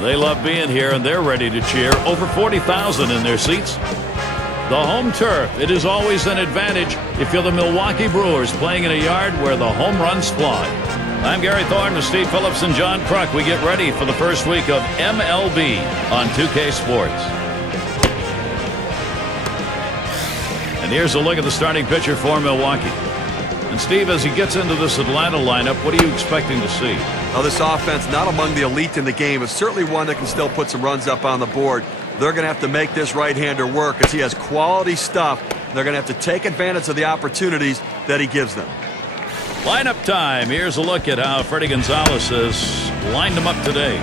They love being here, and they're ready to cheer. Over 40,000 in their seats. The home turf, it is always an advantage if you're the Milwaukee Brewers playing in a yard where the home runs fly. I'm Gary Thornton with Steve Phillips and John Kruk. We get ready for the first week of MLB on 2K Sports. And here's a look at the starting pitcher for Milwaukee. And Steve, as he gets into this Atlanta lineup, what are you expecting to see? Now, this offense, not among the elite in the game, is certainly one that can still put some runs up on the board. They're going to have to make this right-hander work as he has quality stuff. They're going to have to take advantage of the opportunities that he gives them. Lineup time. Here's a look at how Freddie Gonzalez has lined them up today.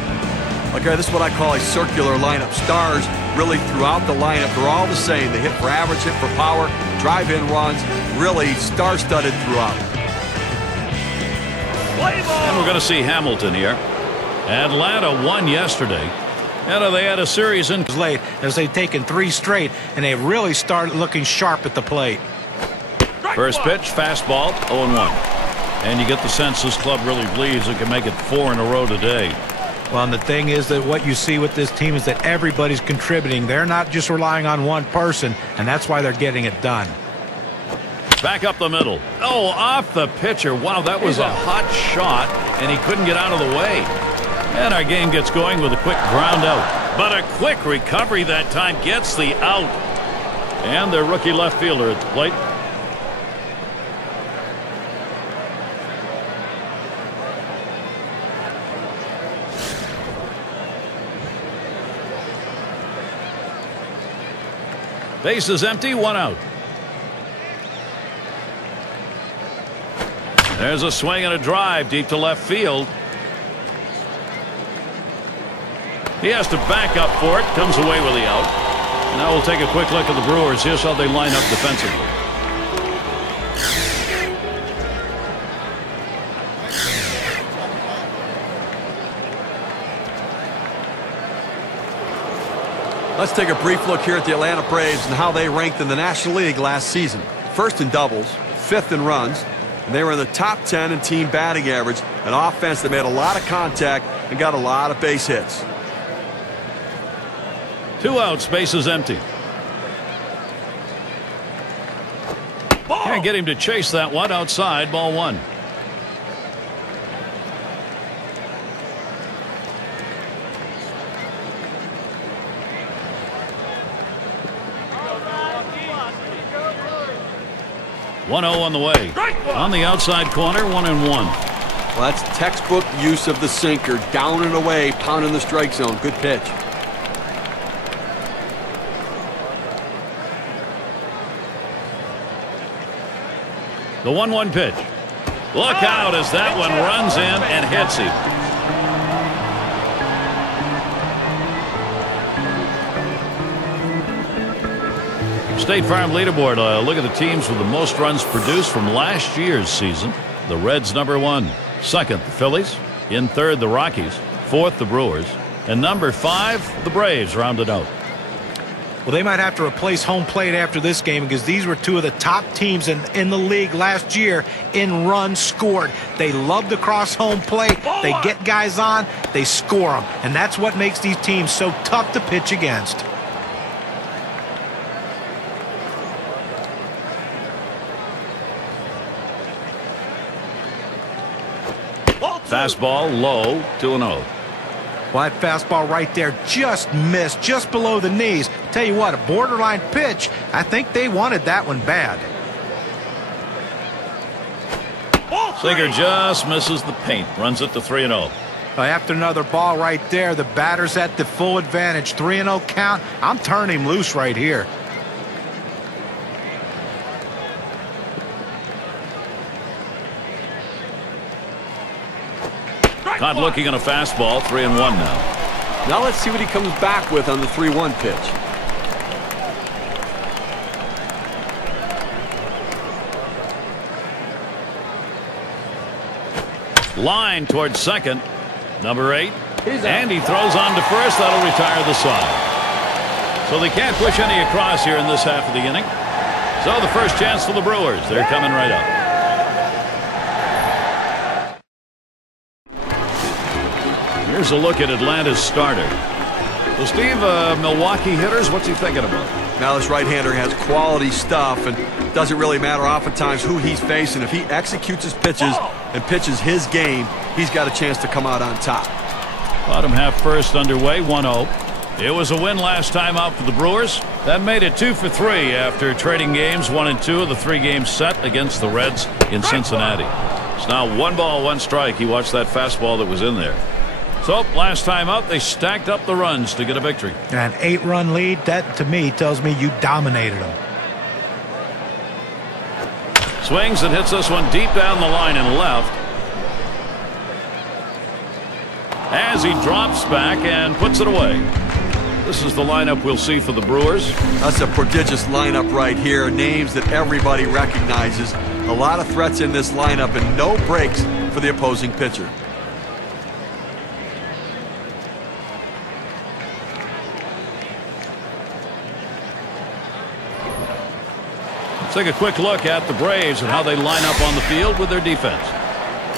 Okay, this is what I call a circular lineup. Stars really throughout the lineup. They're all the same. They hit for average, hit for power, drive-in runs, really star-studded throughout. And we're going to see Hamilton here. Atlanta won yesterday. And they had a series in late as they've taken 3 straight, and they really started looking sharp at the plate. First pitch, fastball, 0-1. And you get the sense this club really believes it can make it 4 in a row today. Well, and the thing is that what you see with this team is that everybody's contributing. They're not just relying on one person, and that's why they're getting it done. Back up the middle. Oh, off the pitcher. Wow, that was a hot shot, and he couldn't get out of the way. And our game gets going with a quick ground out. But a quick recovery that time gets the out. And their rookie left fielder at the plate. Base is empty, 1 out. There's a swing and a drive deep to left field. He has to back up for it. Comes away with the out. Now we'll take a quick look at the Brewers. Here's how they line up defensively. Let's take a brief look here at the Atlanta Braves and how they ranked in the National League last season. First in doubles, 5th in runs, and they were in the top 10 in team batting average, an offense that made a lot of contact and got a lot of base hits. 2 outs, base is empty. Can't get him to chase that one outside, ball 1. One 0 on the way. On the outside corner, 1-1. Well, that's textbook use of the sinker. Down and away, pounding the strike zone. Good pitch. The 1-1 pitch. Look out as that one runs in and hits him. State Farm leaderboard. Look at the teams with the most runs produced from last year's season. The Reds number 1. 2nd, the Phillies. In 3rd, the Rockies. 4th, the Brewers. And number 5, the Braves rounded out. Well, they might have to replace home plate after this game because these were 2 of the top teams in the league last year in runs scored. They love to cross home plate. They get guys on, they score them. And that's what makes these teams so tough to pitch against. Fastball low, 2-0. Well, that fastball right there just missed, just below the knees. Tell you what, a borderline pitch. I think they wanted that one bad. Sinker just misses the paint. Runs it to 3-0. After another ball right there, the batter's at the full advantage. 3-0 count. I'm turning him loose right here. Not looking on a fastball, 3-1 now. Now let's see what he comes back with on the 3-1 pitch. Line towards 2nd. Number 8. And he throws on to 1st. That'll retire the side. So they can't push any across here in this half of the inning. So the first chance for the Brewers. They're coming right up. Here's a look at Atlanta's starter. So, Steve, Milwaukee hitters, what's he thinking about? Now, this right-hander has quality stuff, and it doesn't really matter oftentimes who he's facing. If he executes his pitches and pitches his game, he's got a chance to come out on top. Bottom half first underway, 1-0. It was a win last time out for the Brewers. That made it 2 for 3 after trading games 1 and 2 of the 3-game set against the Reds in Cincinnati. It's now 1 ball, 1 strike. He watched that fastball that was in there. So, last time out, they stacked up the runs to get a victory. An 8-run lead, that to me tells me you dominated them. Swings and hits this one deep down the line and left. As he drops back and puts it away. This is the lineup we'll see for the Brewers. That's a prodigious lineup right here. Names that everybody recognizes. A lot of threats in this lineup and no breaks for the opposing pitcher. Let's take a quick look at the Braves and how they line up on the field with their defense.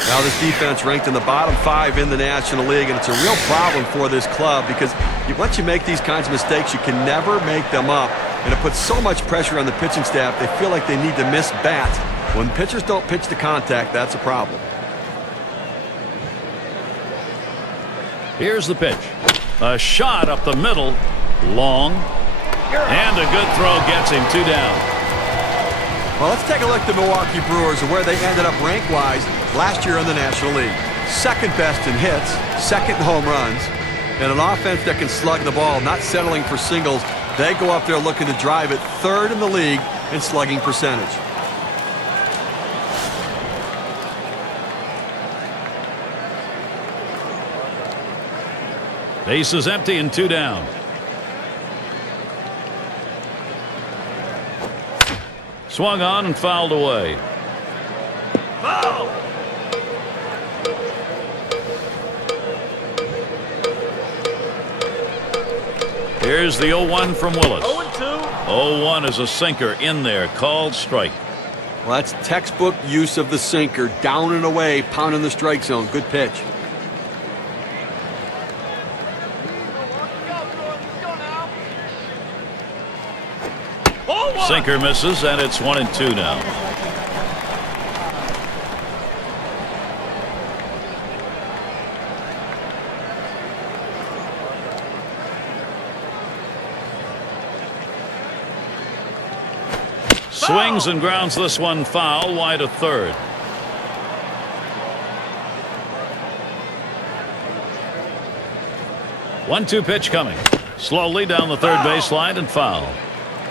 Now, this defense ranked in the bottom 5 in the National League, and it's a real problem for this club because once you make these kinds of mistakes, you can never make them up. And it puts so much pressure on the pitching staff, they feel like they need to miss bats. When pitchers don't pitch to contact, that's a problem. Here's the pitch. A shot up the middle. Long. And a good throw gets him 2 down. Well, let's take a look at the Milwaukee Brewers and where they ended up rank-wise last year in the National League. Second best in hits, second in home runs, and an offense that can slug the ball, not settling for singles. They go up there looking to drive it, third in the league in slugging percentage. Base is empty and 2 down. Swung on and fouled away. Foul! Here's the 0-1 from Willis. 0-2. 0-1 is a sinker in there, called strike. Well, that's textbook use of the sinker, down and away, pounding the strike zone. Good pitch. Sinker misses, and it's 1-2 now. Swings and grounds this one foul, wide of third. One-two pitch coming. Slowly down the third baseline and foul.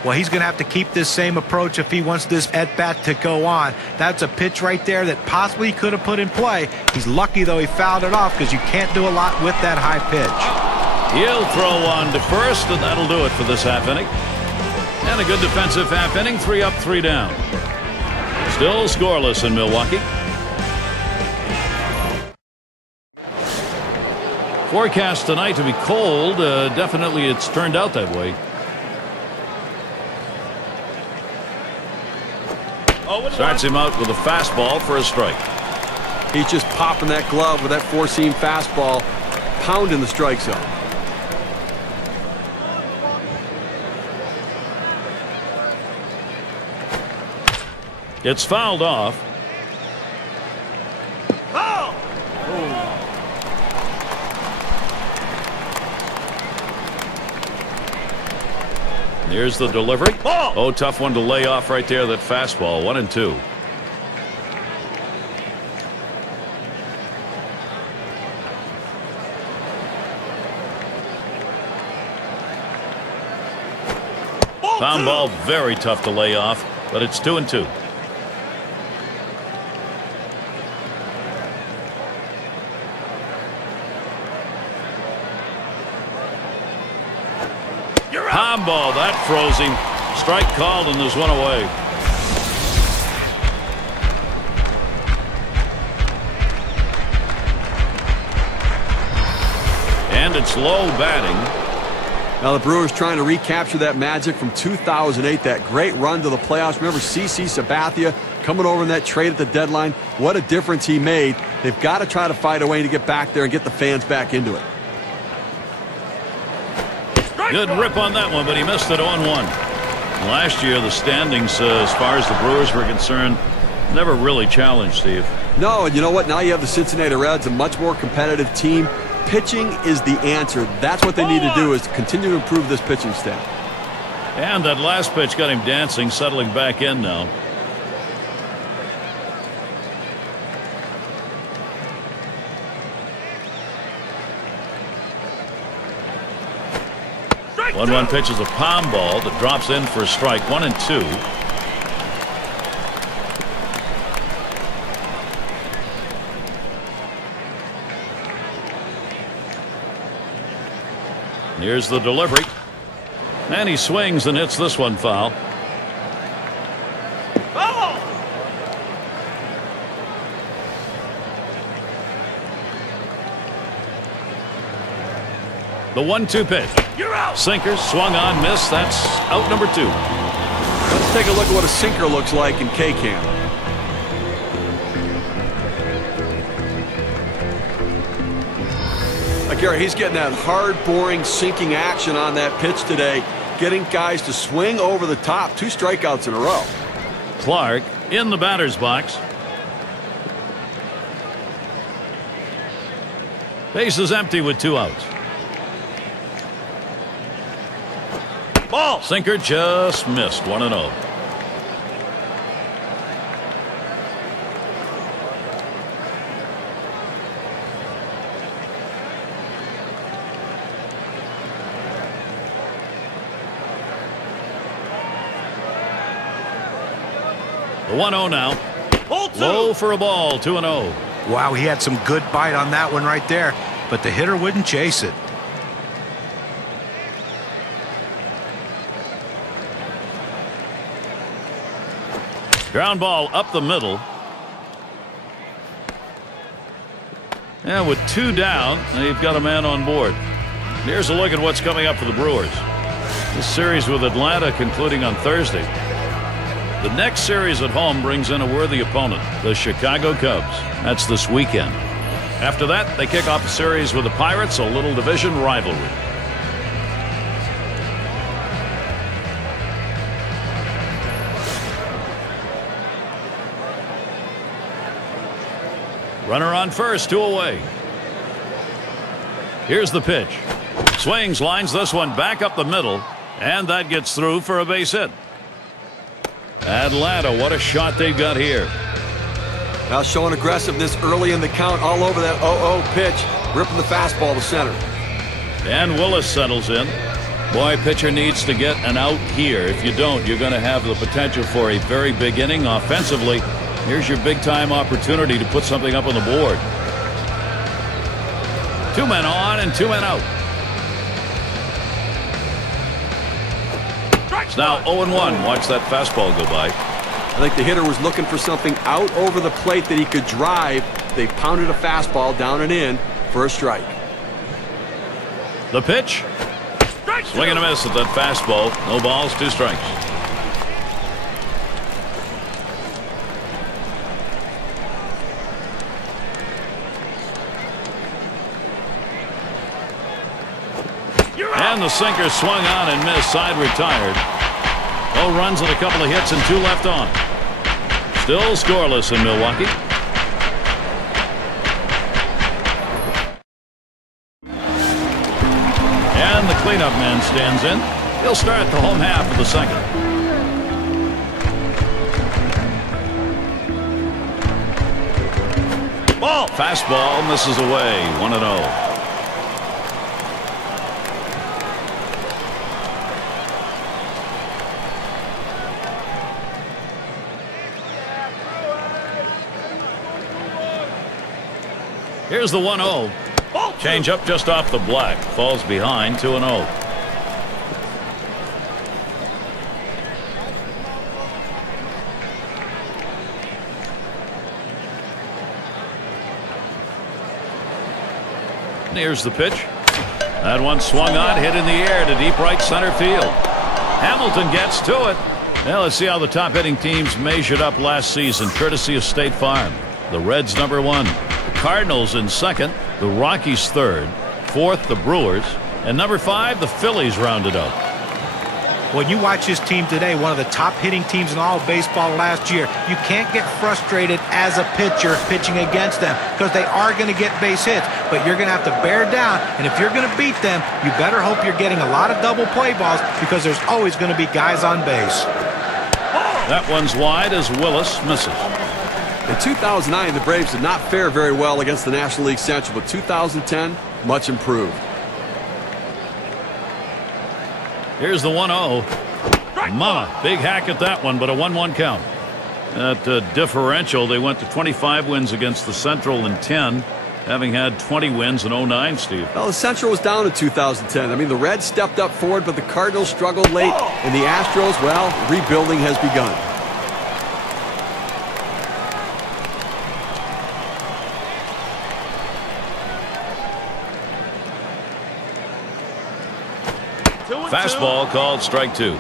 Well, he's going to have to keep this same approach if he wants this at-bat to go on. That's a pitch right there that possibly he could have put in play. He's lucky, though, he fouled it off because you can't do a lot with that high pitch. He'll throw on to first, and that'll do it for this half inning. And a good defensive half inning, 3 up, 3 down. Still scoreless in Milwaukee. Forecast tonight to be cold. Definitely it's turned out that way. Starts him out with a fastball for a strike. He's just popping that glove with that four-seam fastball, pounding the strike zone. It's fouled off. Oh! Here's the delivery. Oh, tough one to lay off right there, that fastball. 1-2. Found ball, very tough to lay off, but it's 2-2. Palm ball, that froze him. Strike called, and there's one away. And it's low batting. Now the Brewers trying to recapture that magic from 2008, that great run to the playoffs. Remember, CC Sabathia coming over in that trade at the deadline. What a difference he made. They've got to try to find a way to get back there and get the fans back into it. Good rip on that one, but he missed it 0-1. Last year, the standings, as far as the Brewers were concerned, never really challenged, Steve. No, and you know what? Now you have the Cincinnati Reds, a much more competitive team. Pitching is the answer. That's what they need to do, is continue to improve this pitching staff. And that last pitch got him dancing, settling back in now. Strike 1-1 pitch is a palm ball that drops in for a strike. 1-2. Here's the delivery. And he swings and hits this one foul. The 1-2 pitch. You're out. Sinker swung on, missed. That's out number 2. Let's take a look at what a sinker looks like in K-Cam. Gary, he's getting that hard, boring, sinking action on that pitch today, getting guys to swing over the top. 2 strikeouts in a row. Clark in the batter's box. Base is empty with 2 outs. Ball. Sinker just missed. 1-0. The 1-0 now. Low for a ball. 2-0. Wow, he had some good bite on that one right there, but the hitter wouldn't chase it. Ground ball up the middle. And with 2 down, they've got a man on board. Here's a look at what's coming up for the Brewers. This series with Atlanta concluding on Thursday. The next series at home brings in a worthy opponent, the Chicago Cubs. That's this weekend. After that, they kick off a series with the Pirates, a little division rivalry. Runner on first, 2 away. Here's the pitch. Swings, lines this one back up the middle, and that gets through for a base hit. Atlanta, what a shot they've got here. Now showing aggressiveness early in the count, all over that 0-0 pitch, ripping the fastball to center. And Willis settles in. Boy, pitcher needs to get an out here. If you don't, you're going to have the potential for a very big inning offensively. Here's your big-time opportunity to put something up on the board. 2 men on and 2 men out. It's now 0-1. Watch that fastball go by. I think the hitter was looking for something out over the plate that he could drive. They pounded a fastball down and in for a strike. The pitch. Swing and a miss at that fastball. No balls, 2 strikes. And the sinker swung on and missed. Side retired. No runs and a couple of hits and 2 left on. Still scoreless in Milwaukee. And the cleanup man stands in. He'll start the home half of the second. Ball. Fastball misses away. 1-0. Here's the 1-0. Change up just off the black. Falls behind. 2-0. Here's the pitch. That one swung on, hit in the air to deep right center field. Hamilton gets to it. Now let's see how the top hitting teams measured up last season, courtesy of State Farm. The Reds #1, the Cardinals in second, the Rockies third, fourth the Brewers, and #5 the Phillies rounded up. When you watch this team today, one of the top hitting teams in all of baseball last year, you can't get frustrated as a pitcher pitching against them because they are going to get base hits, but you're going to have to bear down, and if you're going to beat them, you better hope you're getting a lot of double play balls because there's always going to be guys on base. That one's wide as Willis misses. In 2009, the Braves did not fare very well against the National League Central, but 2010, much improved. Here's the 1-0. Mama, big hack at that one, but a 1-1 count. That differential, they went to 25 wins against the Central in 10, having had 20 wins in 09, Steve. Well, the Central was down in 2010. I mean, the Reds stepped up forward, but the Cardinals struggled late, and the Astros, well, rebuilding has begun. Fastball called strike 2.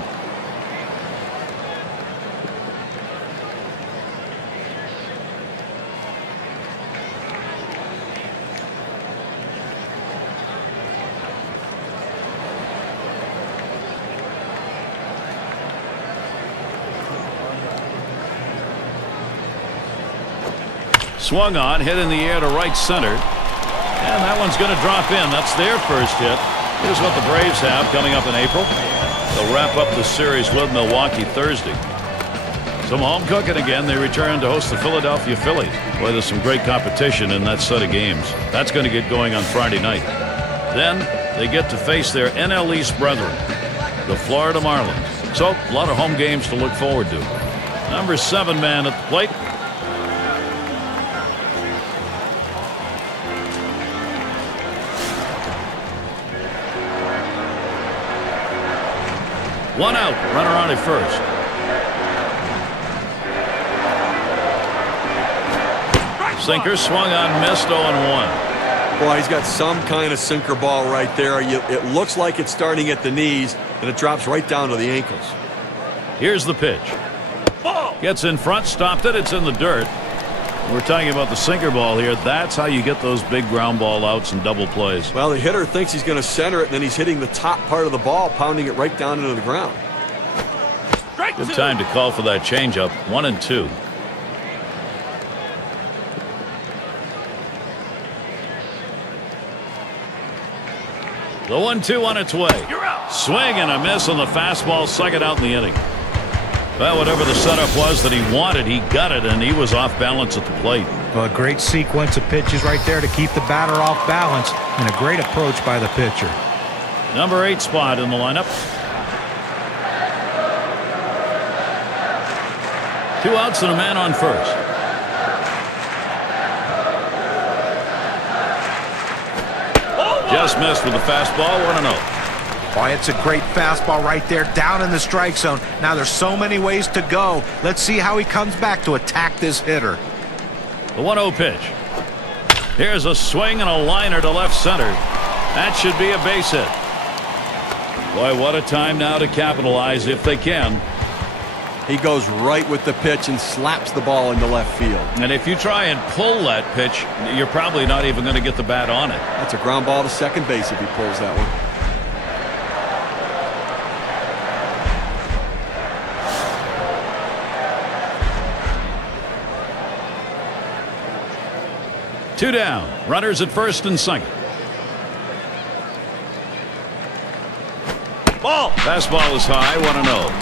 Swung on, hit in the air to right center. And that one's going to drop in. That's their first hit. Here's what the Braves have coming up in April. They'll wrap up the series with Milwaukee Thursday. Some home cooking again. They return to host the Philadelphia Phillies. Boy, there's some great competition in that set of games. That's going to get going on Friday night. Then they get to face their NL East brethren, the Florida Marlins. So a lot of home games to look forward to. #7 man at the plate. One out, runner on at first. Sinker swung on, missed, 0-1. Boy, he's got some kind of sinker ball right there. It looks like it's starting at the knees, and it drops right down to the ankles. Here's the pitch. Gets in front, stopped it, it's in the dirt. We're talking about the sinker ball here. That's how you get those big ground ball outs and double plays. Well, the hitter thinks he's going to center it, and then he's hitting the top part of the ball, pounding it right down into the ground. Good time to call for that changeup. 1-2. The 1-2 on its way. Swing and a miss on the fastball, second out in the inning. Well, whatever the setup was that he wanted, he got it, and he was off balance at the plate. Well, a great sequence of pitches right there to keep the batter off balance, and a great approach by the pitcher. #8 spot in the lineup. 2 outs and a man on first. Just missed with the fastball, 1-0. Boy, it's a great fastball right there down in the strike zone. Now there's so many ways to go. Let's see how he comes back to attack this hitter. The 1-0 pitch. Here's a swing and a liner to left center. That should be a base hit. Boy, what a time now to capitalize if they can. He goes right with the pitch and slaps the ball into left field. And if you try and pull that pitch, you're probably not even going to get the bat on it. That's a ground ball to second base if he pulls that one. Two down. Runners at first and second. Ball. Fastball is high, 1-0.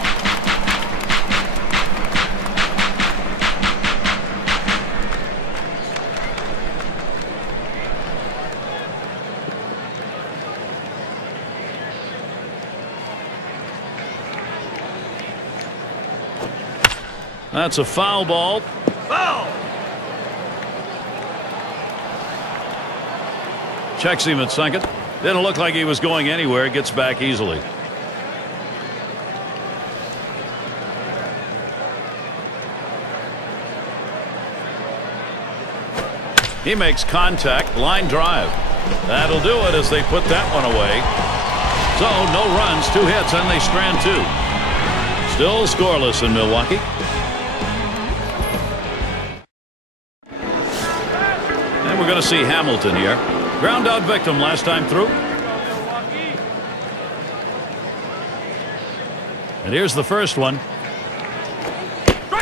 That's a foul ball. Foul. Checks him at second. Didn't look like he was going anywhere. Gets back easily. He makes contact. Line drive. That'll do it as they put that one away. So no runs, 2 hits, and they strand 2. Still scoreless in Milwaukee. And we're going to see Hamilton here. Ground out victim last time through. And here's the first one.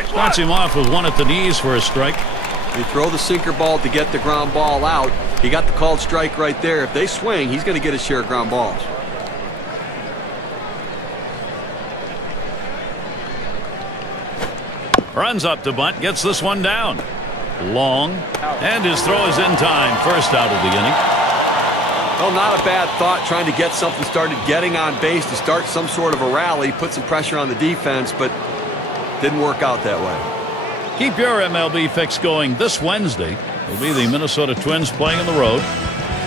Starts him off with one at the knees for a strike. You throw the sinker ball to get the ground ball out. He got the called strike right there. If they swing, he's going to get his share of ground balls. Runs up to bunt, gets this one down. Long, and his throw is in time. First out of the inning. Well, not a bad thought, trying to get something started, getting on base to start some sort of a rally, put some pressure on the defense, but didn't work out that way. Keep your MLB fix going this Wednesday. It'll be the Minnesota Twins playing on the road.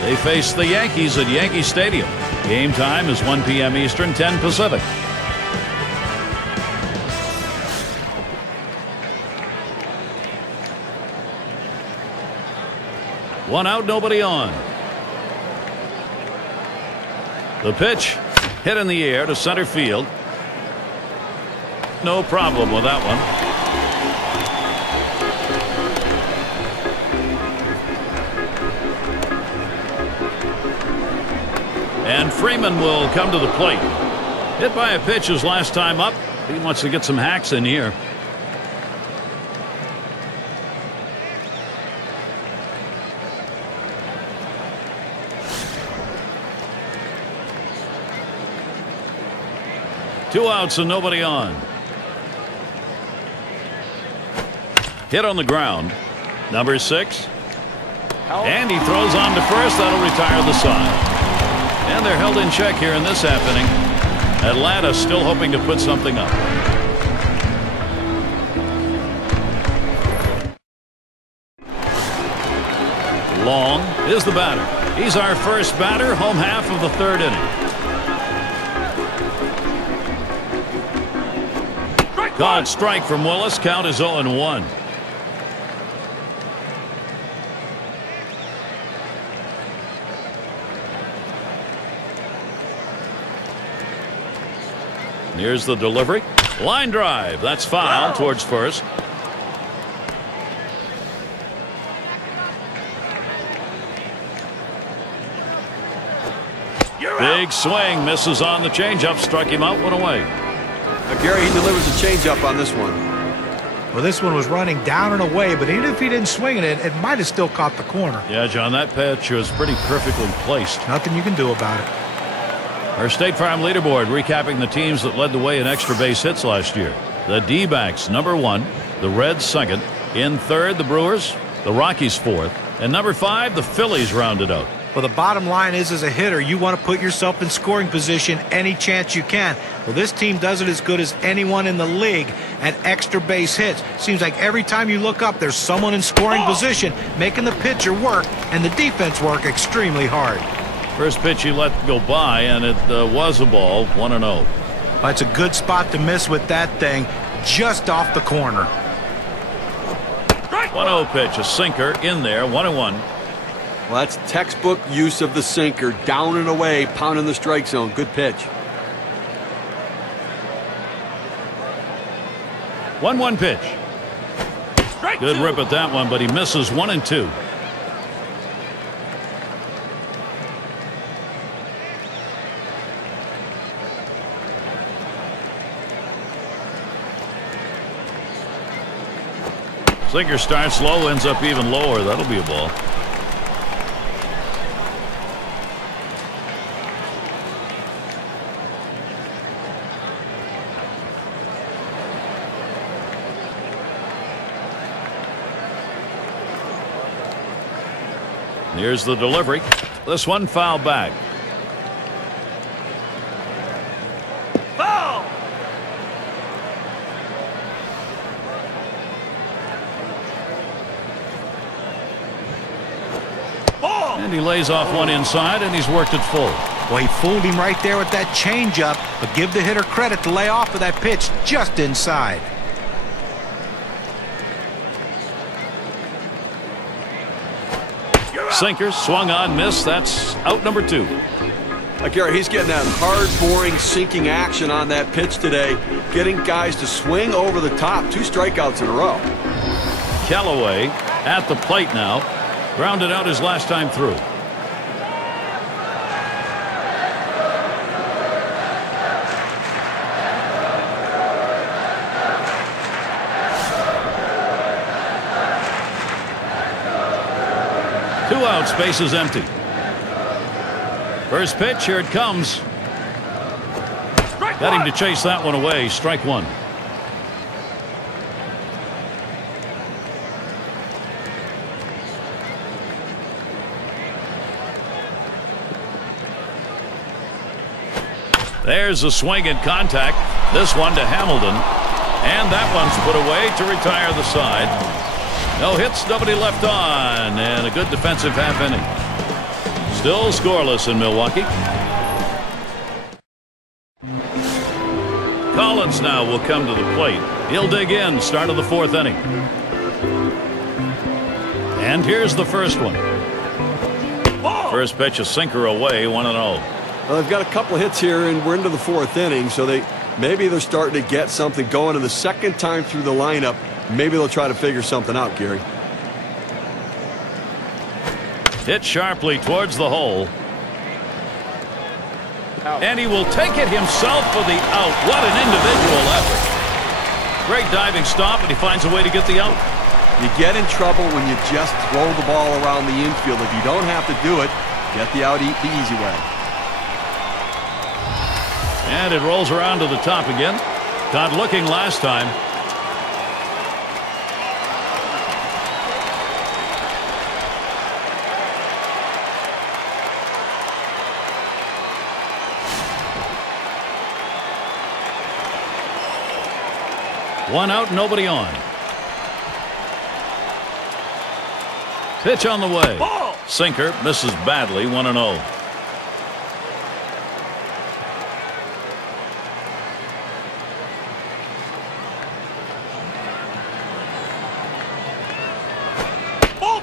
They face the Yankees at Yankee Stadium. Game time is 1 p.m. Eastern, 10 Pacific. One out, nobody on. The pitch hit in the air to center field. No problem with that one. And Freeman will come to the plate. Hit by a pitch his last time up. He wants to get some hacks in here. Two outs and nobody on. Hit on the ground. Number 6. And he throws on to first. That'll retire the side. And they're held in check here in this half inning. Atlanta still hoping to put something up. Long is the batter. He's our first batter, home half of the third inning. Called strike from Willis. Count is 0-1. Here's the delivery. Line drive. That's foul towards first. Big swing. Misses on the changeup. Struck him out. One away. Gary, he delivers a changeup on this one. Well, this one was running down and away, but even if he didn't swing it, it might have still caught the corner. Yeah, John, that pitch was pretty perfectly placed. Nothing you can do about it. Our State Farm leaderboard recapping the teams that led the way in extra base hits last year. The D-backs, number 1. The Reds, second. In third, the Brewers. The Rockies, fourth. And number 5, the Phillies rounded out. Well, the bottom line is, as a hitter, you want to put yourself in scoring position any chance you can. Well, this team does it as good as anyone in the league at extra base hits. Seems like every time you look up, there's someone in scoring position making the pitcher work and the defense work extremely hard. First pitch he let go by, and it was a ball, 1-0. That's a good spot to miss with that thing, just off the corner. 1-0 pitch, a sinker in there, 1-1. Well, that's textbook use of the sinker, down and away, pounding the strike zone. Good pitch. 1-1 pitch. Good rip at that one, but he misses 1 and 2. Sinker starts low, ends up even lower. That'll be a ball. Here's the delivery. This one foul back. Foul! And he lays off one inside, and he's worked it full. Well, he fooled him right there with that changeup, but give the hitter credit to lay off of that pitch just inside. Sinker swung on, missed. That's out number 2. Gary, he's getting that hard, boring, sinking action on that pitch today, getting guys to swing over the top. 2 strikeouts in a row. Callaway at the plate now. Grounded out his last time through. Two out, space is empty. First pitch, here it comes. Got him to chase that one away. Strike one. There's a swing and contact. This one to Hamilton. And that one's put away to retire the side. No hits, nobody left on. And a good defensive half inning. Still scoreless in Milwaukee. Collins now will come to the plate. He'll dig in, start of the 4th inning. And here's the first one. First pitch, a sinker away, 1-0. Well, they've got a couple hits here, and we're into the 4th inning, so maybe they're starting to get something going. And the second time through the lineup, maybe they'll try to figure something out, Gary. Hit sharply towards the hole. And he will take it himself for the out. What an individual effort. Great diving stop, and he finds a way to get the out. You get in trouble when you just throw the ball around the infield. If you don't have to do it, get the out the easy way. And it rolls around to the top again. Got looking last time. One out, nobody on. Pitch on the way. Ball. Sinker misses badly, 1-0.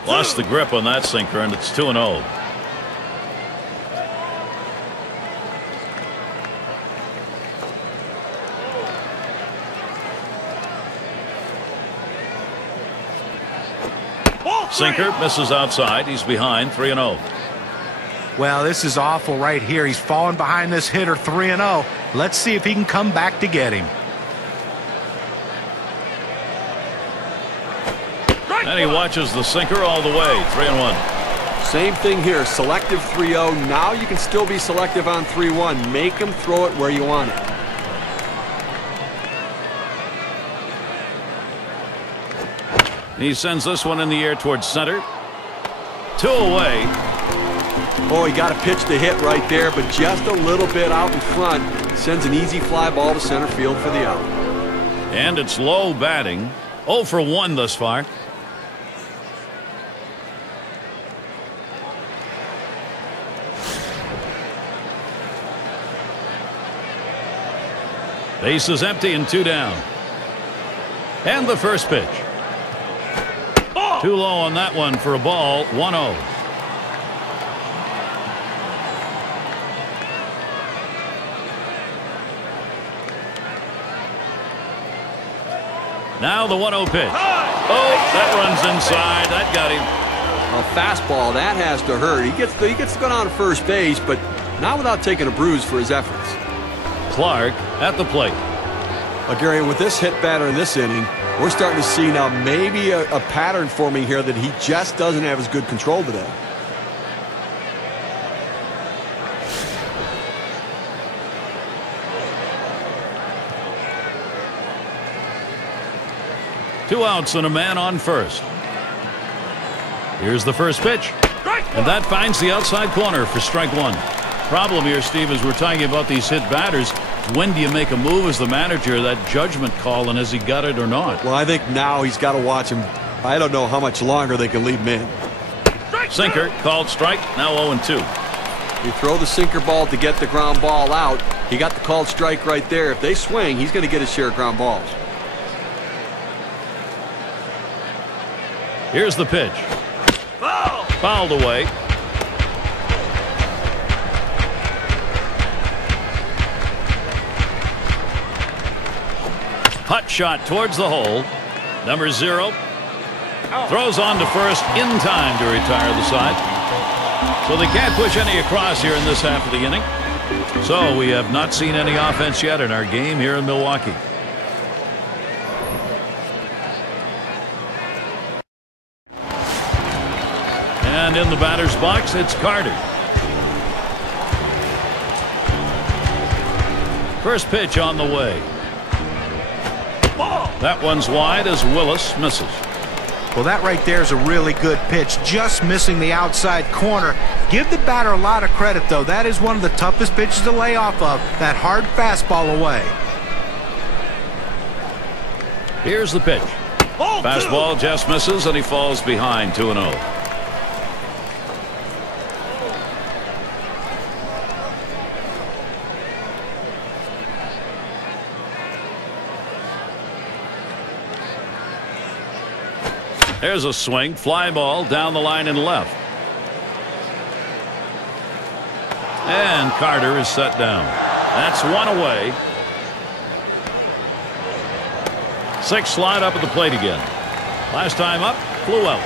Lost the grip on that sinker, and it's 2-0. Sinker misses outside. He's behind, 3-0. Well, this is awful right here. He's falling behind this hitter, 3-0. Let's see if he can come back to get him. And he watches the sinker all the way, 3-1. Same thing here, selective 3-0. Now you can still be selective on 3-1. Make him throw it where you want it. He sends this one in the air towards center. 2 away. Oh, he got a pitch to hit right there, but just a little bit out in front. Sends an easy fly ball to center field for the out. And it's low batting. 0 for 1 thus far. Base is empty and 2 down. And the first pitch. Too low on that one for a ball. 1-0. Now the 1-0 pitch. Oh, that runs inside. That got him. A fastball, that has to hurt. He gets to go down to first base, but not without taking a bruise for his efforts. Clark at the plate. Gary, with this hit batter in this inning, we're starting to see now maybe a pattern forming here that he just doesn't have as good control today. Two outs and a man on first. Here's the first pitch. And that finds the outside corner for strike one. Problem here, Steve, is we're talking about these hit batters. When do you make a move as the manager? That judgment call, and has he got it or not? Well, I think now he's got to watch him. I don't know how much longer they can leave him in. Sinker called strike. Now 0-2. You throw the sinker ball to get the ground ball out. He got the called strike right there. If they swing, he's going to get his share of ground balls. Here's the pitch. Fouled away. Putt shot towards the hole. Number 0 throws on to first in time to retire the side. So they can't push any across here in this half of the inning. So we have not seen any offense yet in our game here in Milwaukee. And in the batter's box, it's Carter. First pitch on the way. That one's wide as Willis misses. Well, that right there is a really good pitch, just missing the outside corner. Give the batter a lot of credit, though. That is one of the toughest pitches to lay off of, that hard fastball away. Here's the pitch. Fastball just misses, and he falls behind 2-0. There's a swing, fly ball down the line and left. And Carter is set down. That's one away. 6 slide up at the plate again. Last time up, flew out.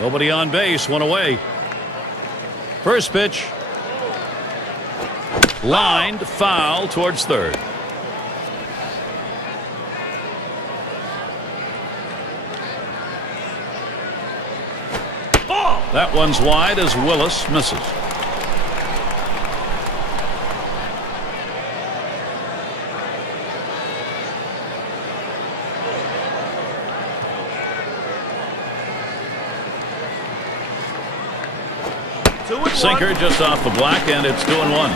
Nobody on base, one away. First pitch. Lined foul towards third. That one's wide as Willis misses. Sinker just off the black, and it's 2-1.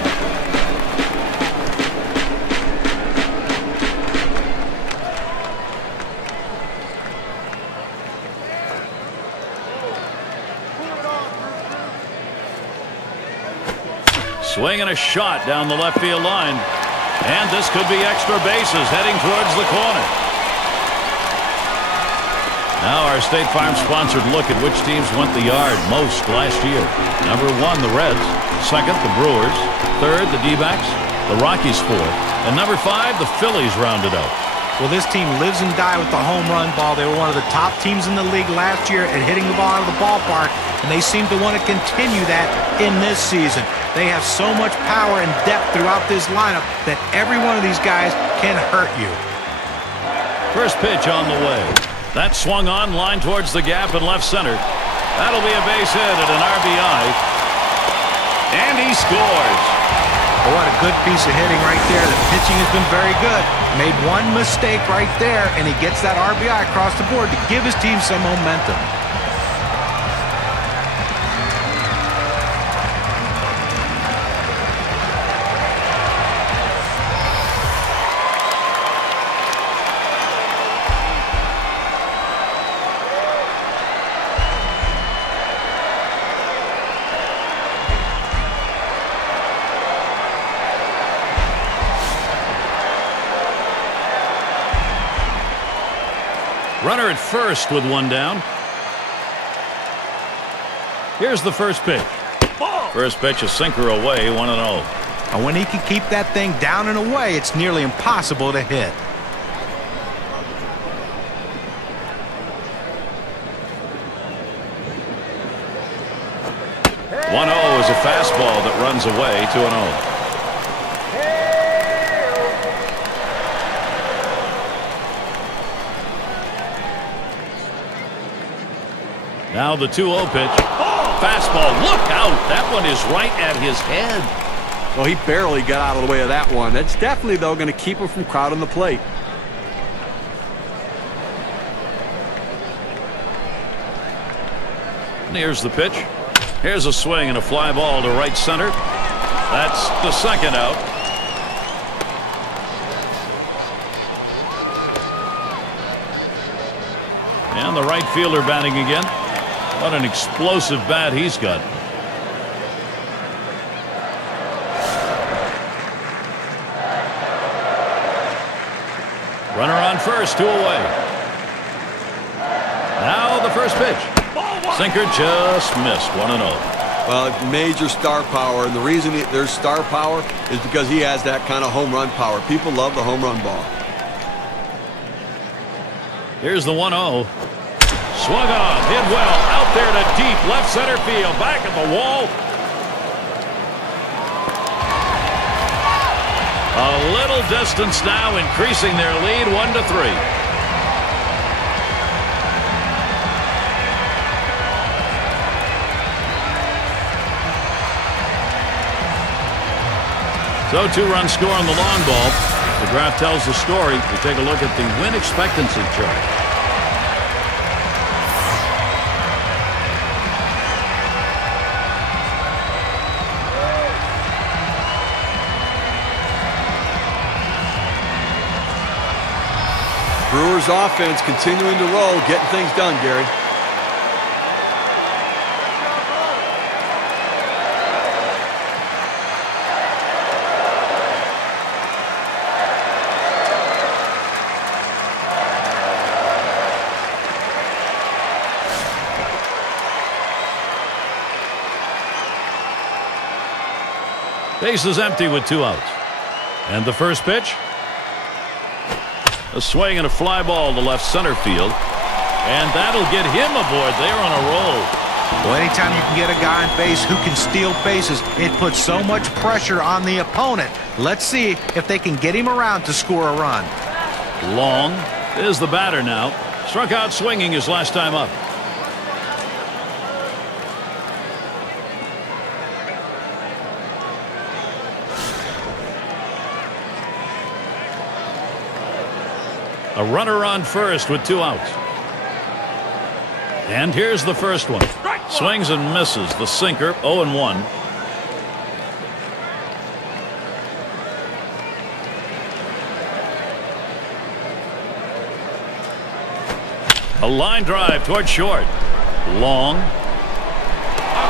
Swing and a shot down the left field line. And this could be extra bases heading towards the corner. Now our State Farm sponsored look at which teams went the yard most last year. Number 1, the Reds. Second, the Brewers. Third, the D-backs. The Rockies 4th. And number 5, the Phillies rounded out. Well, this team lives and dies with the home run ball. They were one of the top teams in the league last year at hitting the ball out of the ballpark, and they seem to want to continue that in this season. They have so much power and depth throughout this lineup that every one of these guys can hurt you. First pitch on the way. That swung on, line towards the gap in left center. That'll be a base hit and an RBI. And he scores. Oh, what a good piece of hitting right there. The pitching has been very good. Made one mistake right there, and he gets that RBI across the board to give his team some momentum. Runner at first with one down. Here's the first pitch. First pitch, a sinker away, 1-0. And when he can keep that thing down and away, it's nearly impossible to hit. Hey. 1-0 is a fastball that runs away, 2-0. Now the 2-0 pitch. Fastball. Look out. That one is right at his head. Well, he barely got out of the way of that one. That's definitely, though, going to keep him from crowding the plate. And here's the pitch. Here's a swing and a fly ball to right center. That's the second out. And the right fielder batting again. What an explosive bat he's got. Runner on first, 2 away. Now the first pitch. Sinker just missed. 1-0. Well, major star power, and the reason there's star power is because he has that kind of home run power. People love the home run ball. Here's the 1-0. Swung on, hit well, out there to deep left center field, back at the wall. A little distance now, increasing their lead 1-3. So 2-run score on the long ball. The graph tells the story. We take a look at the win expectancy chart. Brewers offense continuing to roll, getting things done, Gary. Base is empty with 2 outs. And the first pitch. A swing and a fly ball to left center field. And that'll get him aboard. They're on a roll. Well, anytime you can get a guy on base who can steal bases, it puts so much pressure on the opponent. Let's see if they can get him around to score a run. Long is the batter now. Struck out swinging his last time up. A runner on first with 2 outs. And here's the first one. Swings and misses. The sinker, 0-1. A line drive toward short. Long.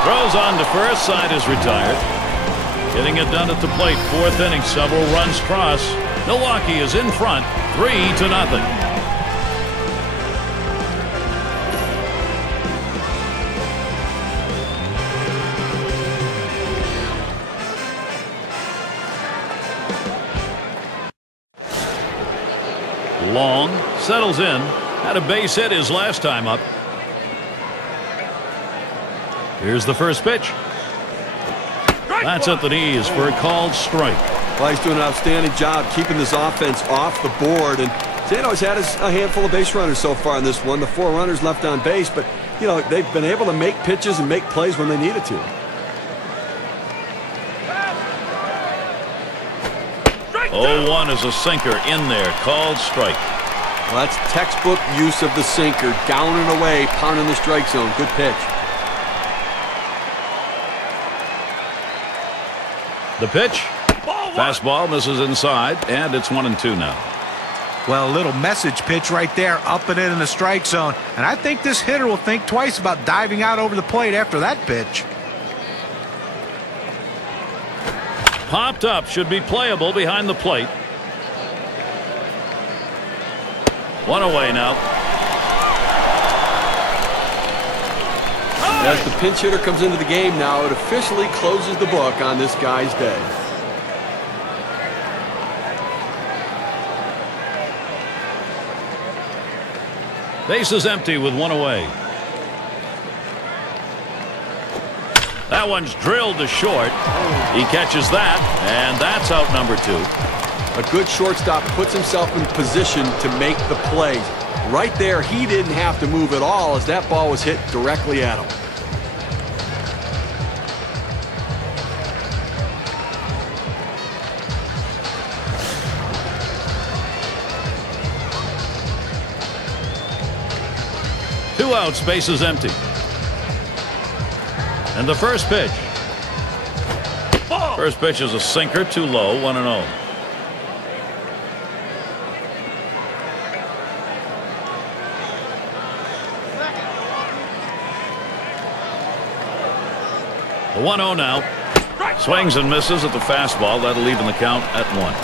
Throws on to first. Side is retired. Getting it done at the plate. 4th inning. Several runs cross. Milwaukee is in front. 3-0. Long settles in. Had a base hit his last time up. Here's the first pitch. That's at the knees for a called strike. Well, he's doing an outstanding job keeping this offense off the board. And Zano's had a handful of base runners so far in this one. The 4 runners left on base, but, you know, they've been able to make pitches and make plays when they needed to. 0-1 is a sinker in there. Called strike. Well, that's textbook use of the sinker. Down and away, pounding the strike zone. Good pitch. The pitch. Fastball misses inside, and it's 1-2 now. Well, a little message pitch right there, up and in the strike zone. And I think this hitter will think twice about diving out over the plate after that pitch. Popped up, should be playable behind the plate. 1 away now. As the pinch hitter comes into the game now, it officially closes the book on this guy's day. Base is empty with 1 away. That one's drilled to short. He catches that, and that's out number 2. A good shortstop puts himself in position to make the play. Right there, he didn't have to move at all as that ball was hit directly at him. Two outs, base is empty. And the first pitch. First pitch is a sinker, too low, 1-0. The 1-0 now. Swings and misses at the fastball. That'll even the count at 1.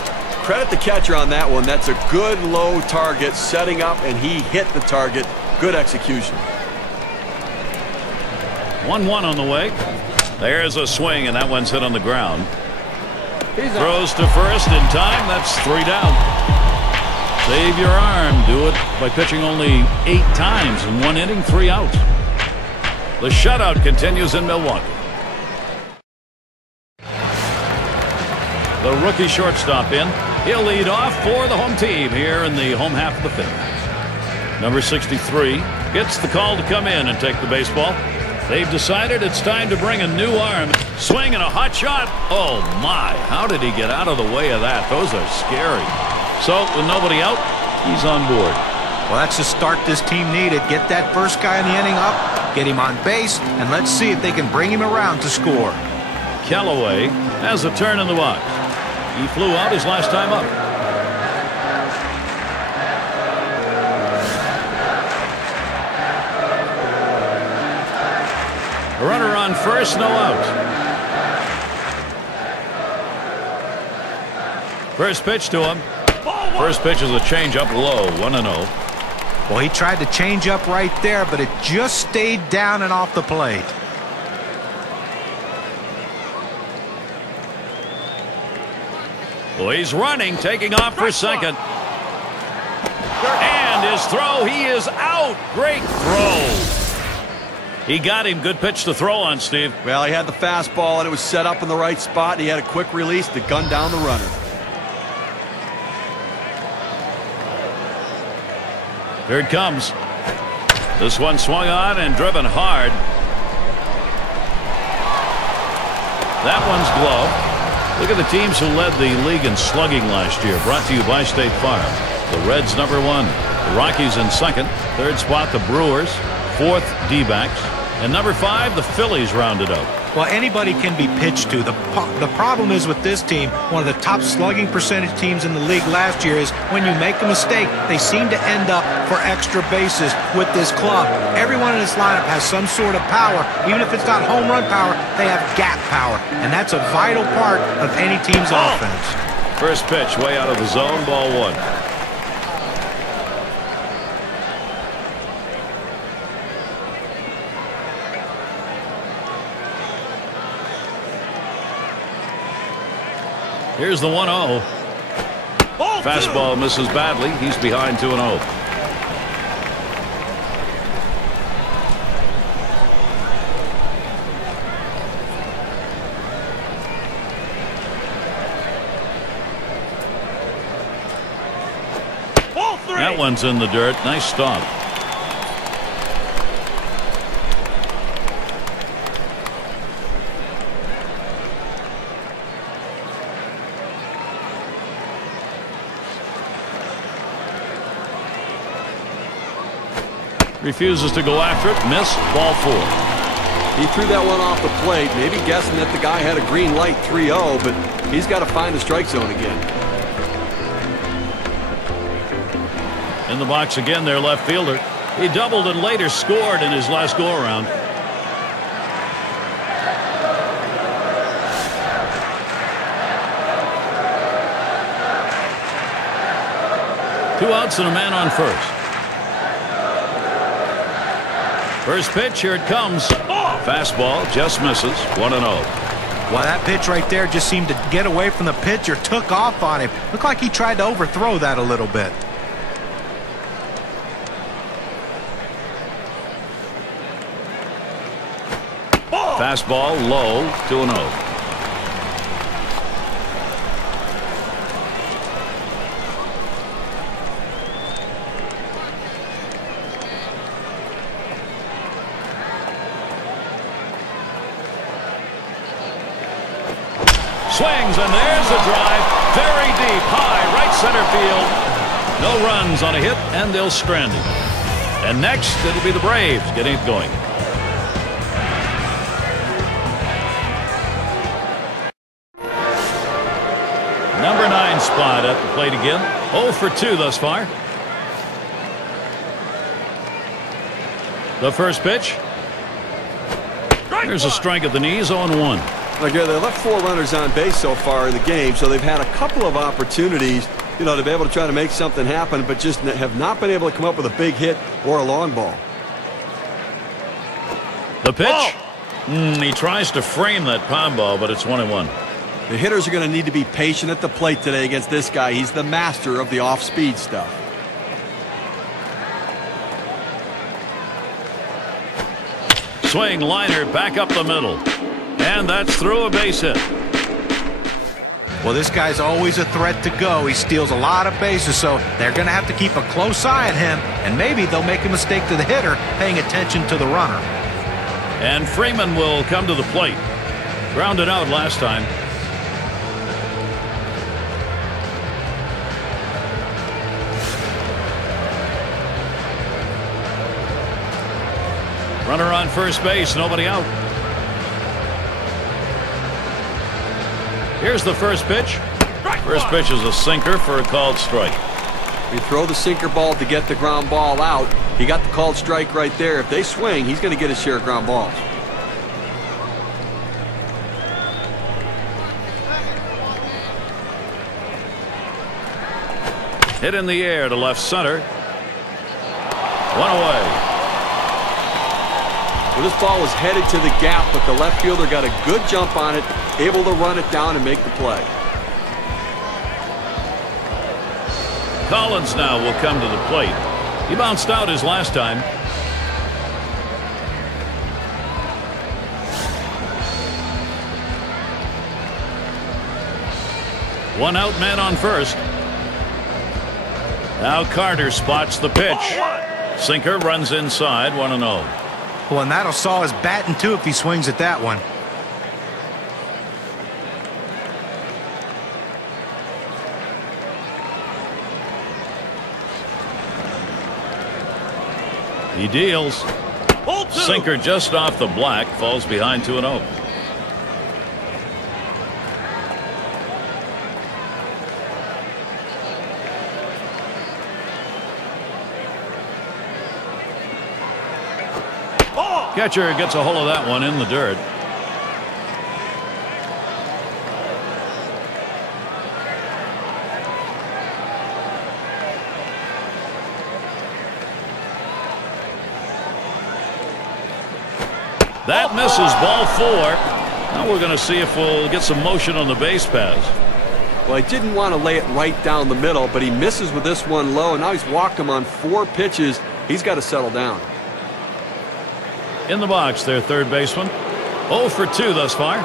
Credit the catcher on that one. That's a good low target setting up, and he hit the target. Good execution. 1-1 on the way. There's a swing, and that one's hit on the ground. Throws to first in time. That's 3 down. Save your arm. Do it by pitching only 8 times in 1 inning, 3 outs. The shutout continues in Milwaukee. The rookie shortstop in. He'll lead off for the home team here in the home half of the 5th. Number 63 gets the call to come in and take the baseball. They've decided it's time to bring a new arm. Swing and a hot shot. Oh, my. How did he get out of the way of that? Those are scary. So, with nobody out, he's on board. Well, that's the start this team needed. Get that first guy in the inning up, get him on base, and let's see if they can bring him around to score. Callaway has a turn in the box. He flew out his last time up. A runner on first, no outs. First pitch to him. First pitch is a changeup low, 1-0. Well, he tried to change up right there, but it just stayed down and off the plate. Well, he's running, taking off for second. And his throw, he is out. Great throw. He got him. Good pitch to throw on, Steve. Well, he had the fastball, and it was set up in the right spot. He had a quick release to gun down the runner. Here it comes. This one swung on and driven hard. That one's gloved. Look at the teams who led the league in slugging last year. Brought to you by State Farm. The Reds #1. The Rockies in second. Third spot, the Brewers. Fourth, D-backs. And number 5, the Phillies rounded out. Well, anybody can be pitched to. The problem is with this team, one of the top slugging percentage teams in the league last year, is when you make a mistake, they seem to end up for extra bases with this club. Everyone in this lineup has some sort of power. Even if it's not home run power, they have gap power. And that's a vital part of any team's offense. First pitch way out of the zone, ball 1. Here's the 1-0. Fastball misses badly. He's behind 2-0. That one's in the dirt. Nice stop. Refuses to go after it. Miss. Ball 4. He threw that one off the plate, maybe guessing that the guy had a green light 3-0, but he's got to find the strike zone again. In the box again, their left fielder. He doubled and later scored in his last go-around. Two outs and a man on first. First pitch, here it comes. Fastball just misses. 1-0. Well, that pitch right there just seemed to get away from the pitcher, took off on him. Looked like he tried to overthrow that a little bit. Fastball low, 2-0. Swings, and there's a drive. Very deep, high, right center field. No runs on a hit, and they'll strand him. And next, it'll be the Braves getting it going. Number 9 spot at the plate again. 0 for 2 thus far. The first pitch. There's a strike at the knees, 0-1. Again, they left 4 runners on base so far in the game, so they've had a couple of opportunities, to be able to try to make something happen, but just have not been able to come up with a big hit or a long ball. The pitch. He tries to frame that pound ball, but it's 1-1. The hitters are going to need to be patient at the plate today against this guy. He's the master of the off-speed stuff. Swing liner back up the middle. And that's through a base hit. Well, this guy's always a threat to go. He steals a lot of bases, so they're going to have to keep a close eye on him, and maybe they'll make a mistake to the hitter paying attention to the runner. And Freeman will come to the plate. Grounded out last time. Runner on first base, nobody out. Here's the first pitch. First pitch is a sinker for a called strike. You throw the sinker ball to get the ground ball out. He got the called strike right there. If they swing, he's going to get his share of ground balls. Hit in the air to left center. One away. Well, this ball was headed to the gap, but the left fielder got a good jump on it, able to run it down and make the play. Collins now will come to the plate. He bounced out his last time. One out, man on first. Now Carter spots the pitch. Sinker runs inside, 1-0. Well, and that'll saw his batting too if he swings at that one. He deals. Sinker just off the black, falls behind 2-0. Catcher gets a hold of that one in the dirt. That misses, ball 4. Now we're going to see if we'll get some motion on the base pass. Well, he didn't want to lay it right down the middle, but he misses with this one low, and now he's walked him on 4 pitches. He's got to settle down. In the box, their third baseman. 0 for 2 thus far.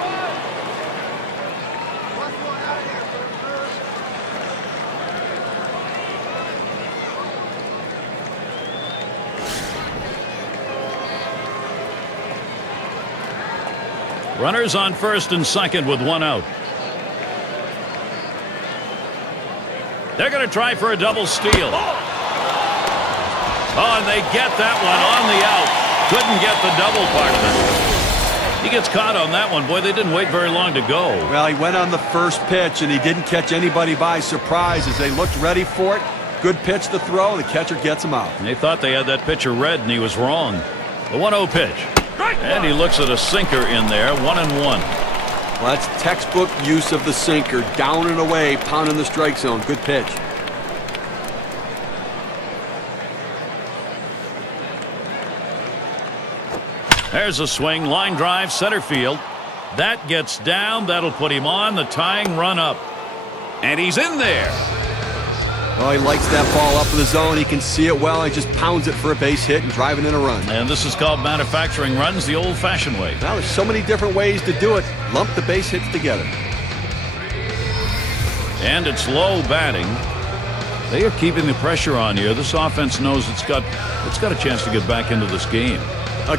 Runners on first and second with 1 out. They're going to try for a double steal. Oh, and they get that one on the out. Couldn't get the double part of it. He gets caught on that one. Boy, they didn't wait very long to go. Well, he went on the first pitch, and he didn't catch anybody by surprise as they looked ready for it. Good pitch to throw. The catcher gets him out. They thought they had that pitcher read, and he was wrong. The 1-0 pitch. And he looks at a sinker in there, 1-1. Well, that's textbook use of the sinker. Down and away, pounding the strike zone. Good pitch. There's a swing, line drive, center field. That gets down. That'll put him on the tying run up. And he's in there. Well, he likes that ball up in the zone. He can see it well. He just pounds it for a base hit and driving in a run. And this is called manufacturing runs the old-fashioned way. Well, there's so many different ways to do it. Lump the base hits together. And it's low batting. They are keeping the pressure on here. This offense knows it's got a chance to get back into this game.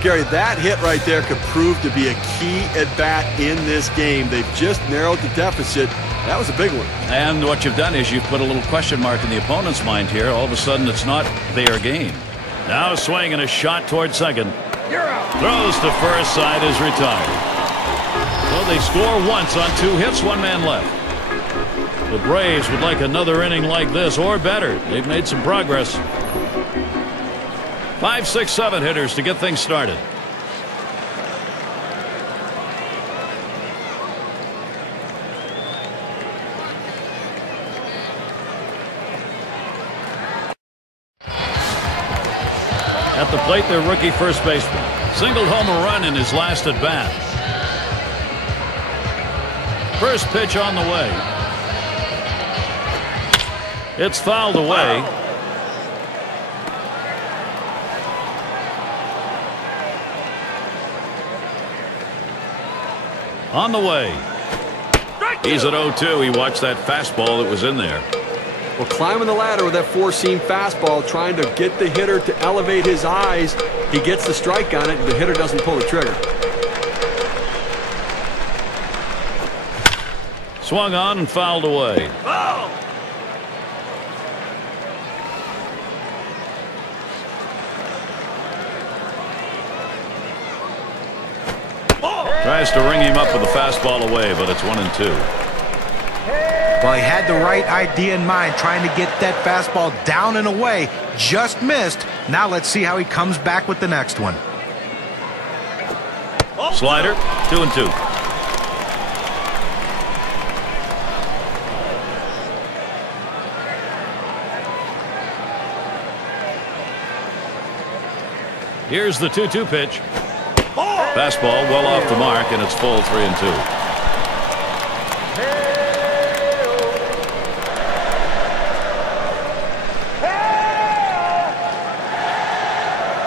Gary, that hit right there could prove to be a key at-bat in this game. They've just narrowed the deficit. That was a big one. And what you've done is you've put a little question mark in the opponent's mind here. All of a sudden, it's not their game. Now a swing and a shot toward second. Throws to first, side is retired. Well, they score once on 2 hits, 1 man left. The Braves would like another inning like this or better. They've made some progress. 5, 6, 7 hitters to get things started. At the plate, their rookie first baseman, Singled home a run in his last at bat. First pitch on the way. It's fouled away. On the way. He's at 0-2. He watched that fastball that was in there. Well, climbing the ladder with that four-seam fastball, trying to get the hitter to elevate his eyes. He gets the strike on it, and the hitter doesn't pull the trigger. Swung on and fouled away. Tries to ring him up with the fastball away, but it's 1-2. Well, he had the right idea in mind, trying to get that fastball down and away. Just missed. Now let's see how he comes back with the next one. Slider, 2-2. Here's the 2-2 pitch. Fastball well off the mark, and it's full 3-2.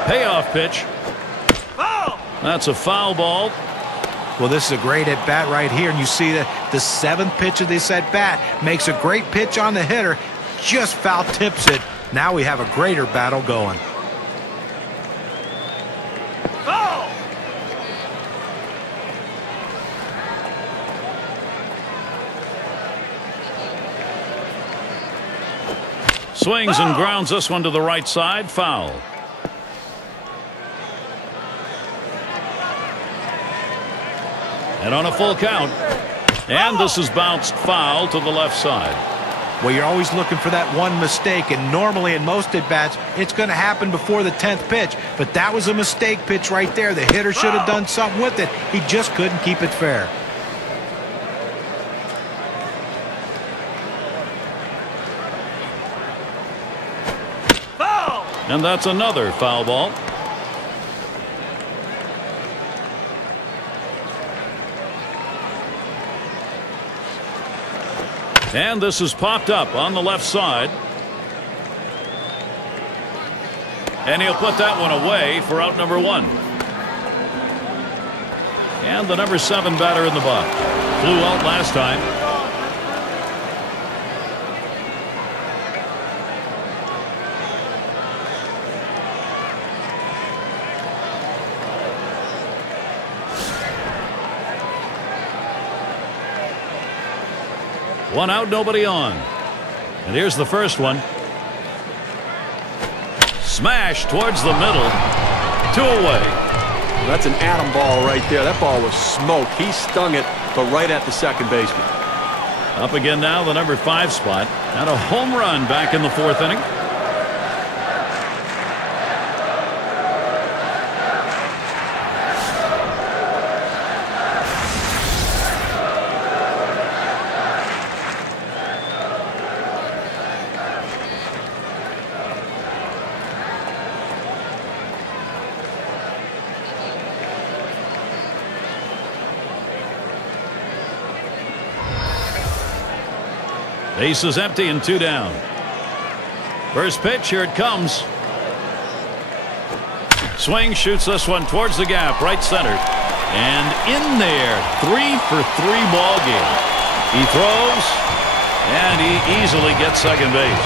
Payoff pitch. That's a foul ball. Well, this is a great at bat right here, and you see that the seventh pitch of this at bat makes a great pitch on the hitter, just foul tips it. Now we have a greater battle going. Swings and grounds this one to the right side. Foul. And on a full count. And this is bounced foul to the left side. Well, you're always looking for that one mistake, and normally in most at-bats, it's going to happen before the 10th pitch. But that was a mistake pitch right there. The hitter should have done something with it. He just couldn't keep it fair. And that's another foul ball. And this is popped up on the left side. And he'll put that one away for out number 1. And the number 7 batter in the box. Flew out last time. One out, nobody on. And here's the first one. Smash towards the middle. 2 away. That's an atom ball right there. That ball was smoke. He stung it, but right at the second baseman. Up again now, the number 5 spot. And a home run back in the 4th inning. Base is empty and 2 down. First pitch, here it comes. Swing, shoots this one towards the gap, right center. And in there, 3 for 3 ball game. He throws, and he easily gets second base.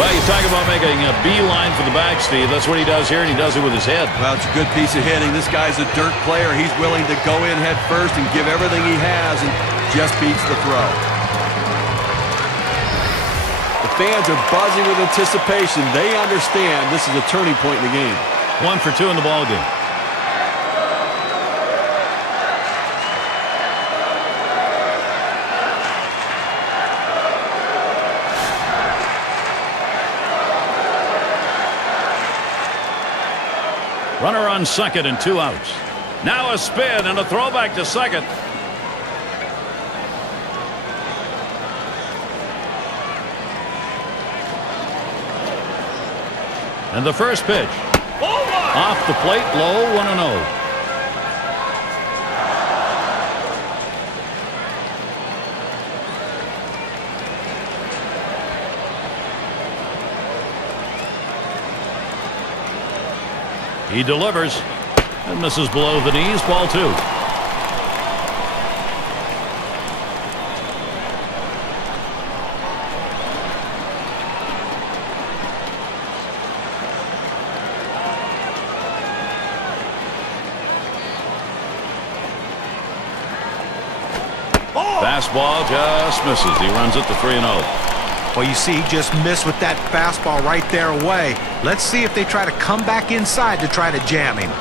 Well, you talk about making a beeline for the bag, Steve. That's what he does here, and he does it with his head. Well, it's a good piece of hitting. This guy's a dirt player. He's willing to go in head first and give everything he has, and just beats the throw. Fans are buzzing with anticipation. They understand this is a turning point in the game. 1 for 2 in the ball game. Runner on second and 2 outs. Now a spin and a throwback to second. And the first pitch. Off the plate, low, 1-0. He delivers and misses below the knees. Ball 2. Fastball just misses. He runs it to 3-0. Well, you see, he just missed with that fastball right there away. Let's see if they try to come back inside to try to jam him.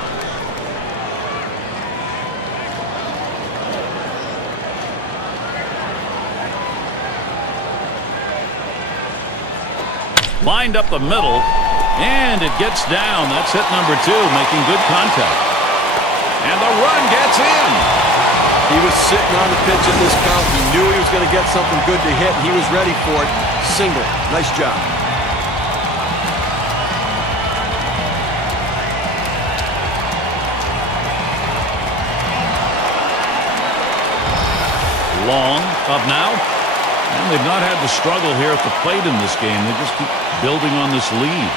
Lined up the middle, and it gets down. That's hit number 2, making good contact. And the run gets in. He was sitting on the pitch in this count. He knew he was going to get something good to hit, and he was ready for it. Single. Nice job. Long up now. And they've not had the struggle here at the plate in this game. They just keep building on this lead.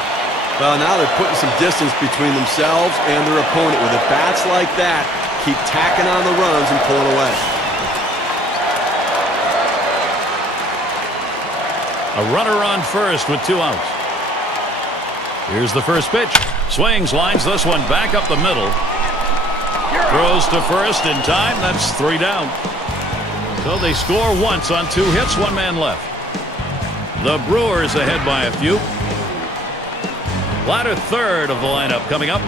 Well, now they're putting some distance between themselves and their opponent. With at bats like that, keep tacking on the runs and pulling away. A runner on first with 2 outs. Here's the first pitch. Swings, lines this one back up the middle. Throws to first in time. That's 3 down. So they score once on 2 hits, 1 man left. The Brewers ahead by a few. Latter third of the lineup coming up.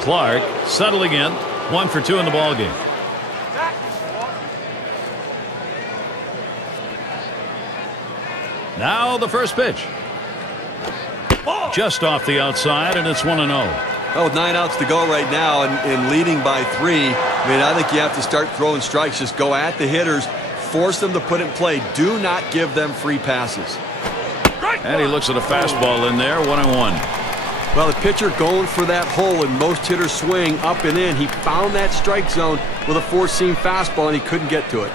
Clark settling in. 1 for 2 in the ball game. Now the first pitch. Just off the outside, and it's 1-0. Well, with 9 outs to go right now and leading by 3, I mean, I think you have to start throwing strikes. Just go at the hitters, force them to put it in play. Do not give them free passes. And he looks at a fastball in there, 1-1. Well, the pitcher going for that hole, and most hitters swing up and in. He found that strike zone with a 4-seam fastball, and he couldn't get to it.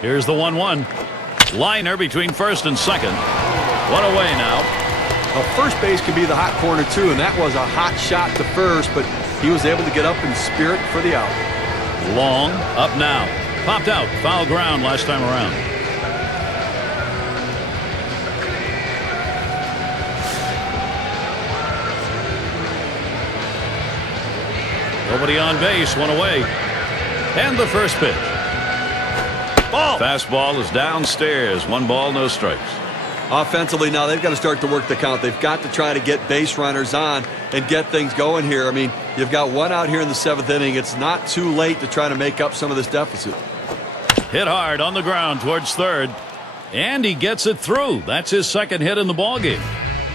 Here's the 1-1. Liner between first and second. 1 away now. Well, first base could be the hot corner, too, and that was a hot shot to first, but he was able to get up in spirit for the out. Long, up now. Popped out. Foul ground last time around. Nobody on base, 1 away. And the first pitch. Ball. Fastball is downstairs. 1 ball, no strikes. Offensively now, they've got to start to work the count. They've got to try to get base runners on and get things going here. I mean, you've got 1 out here in the 7th inning. It's not too late to try to make up some of this deficit. Hit hard on the ground towards third. And he gets it through. That's his 2nd hit in the ballgame.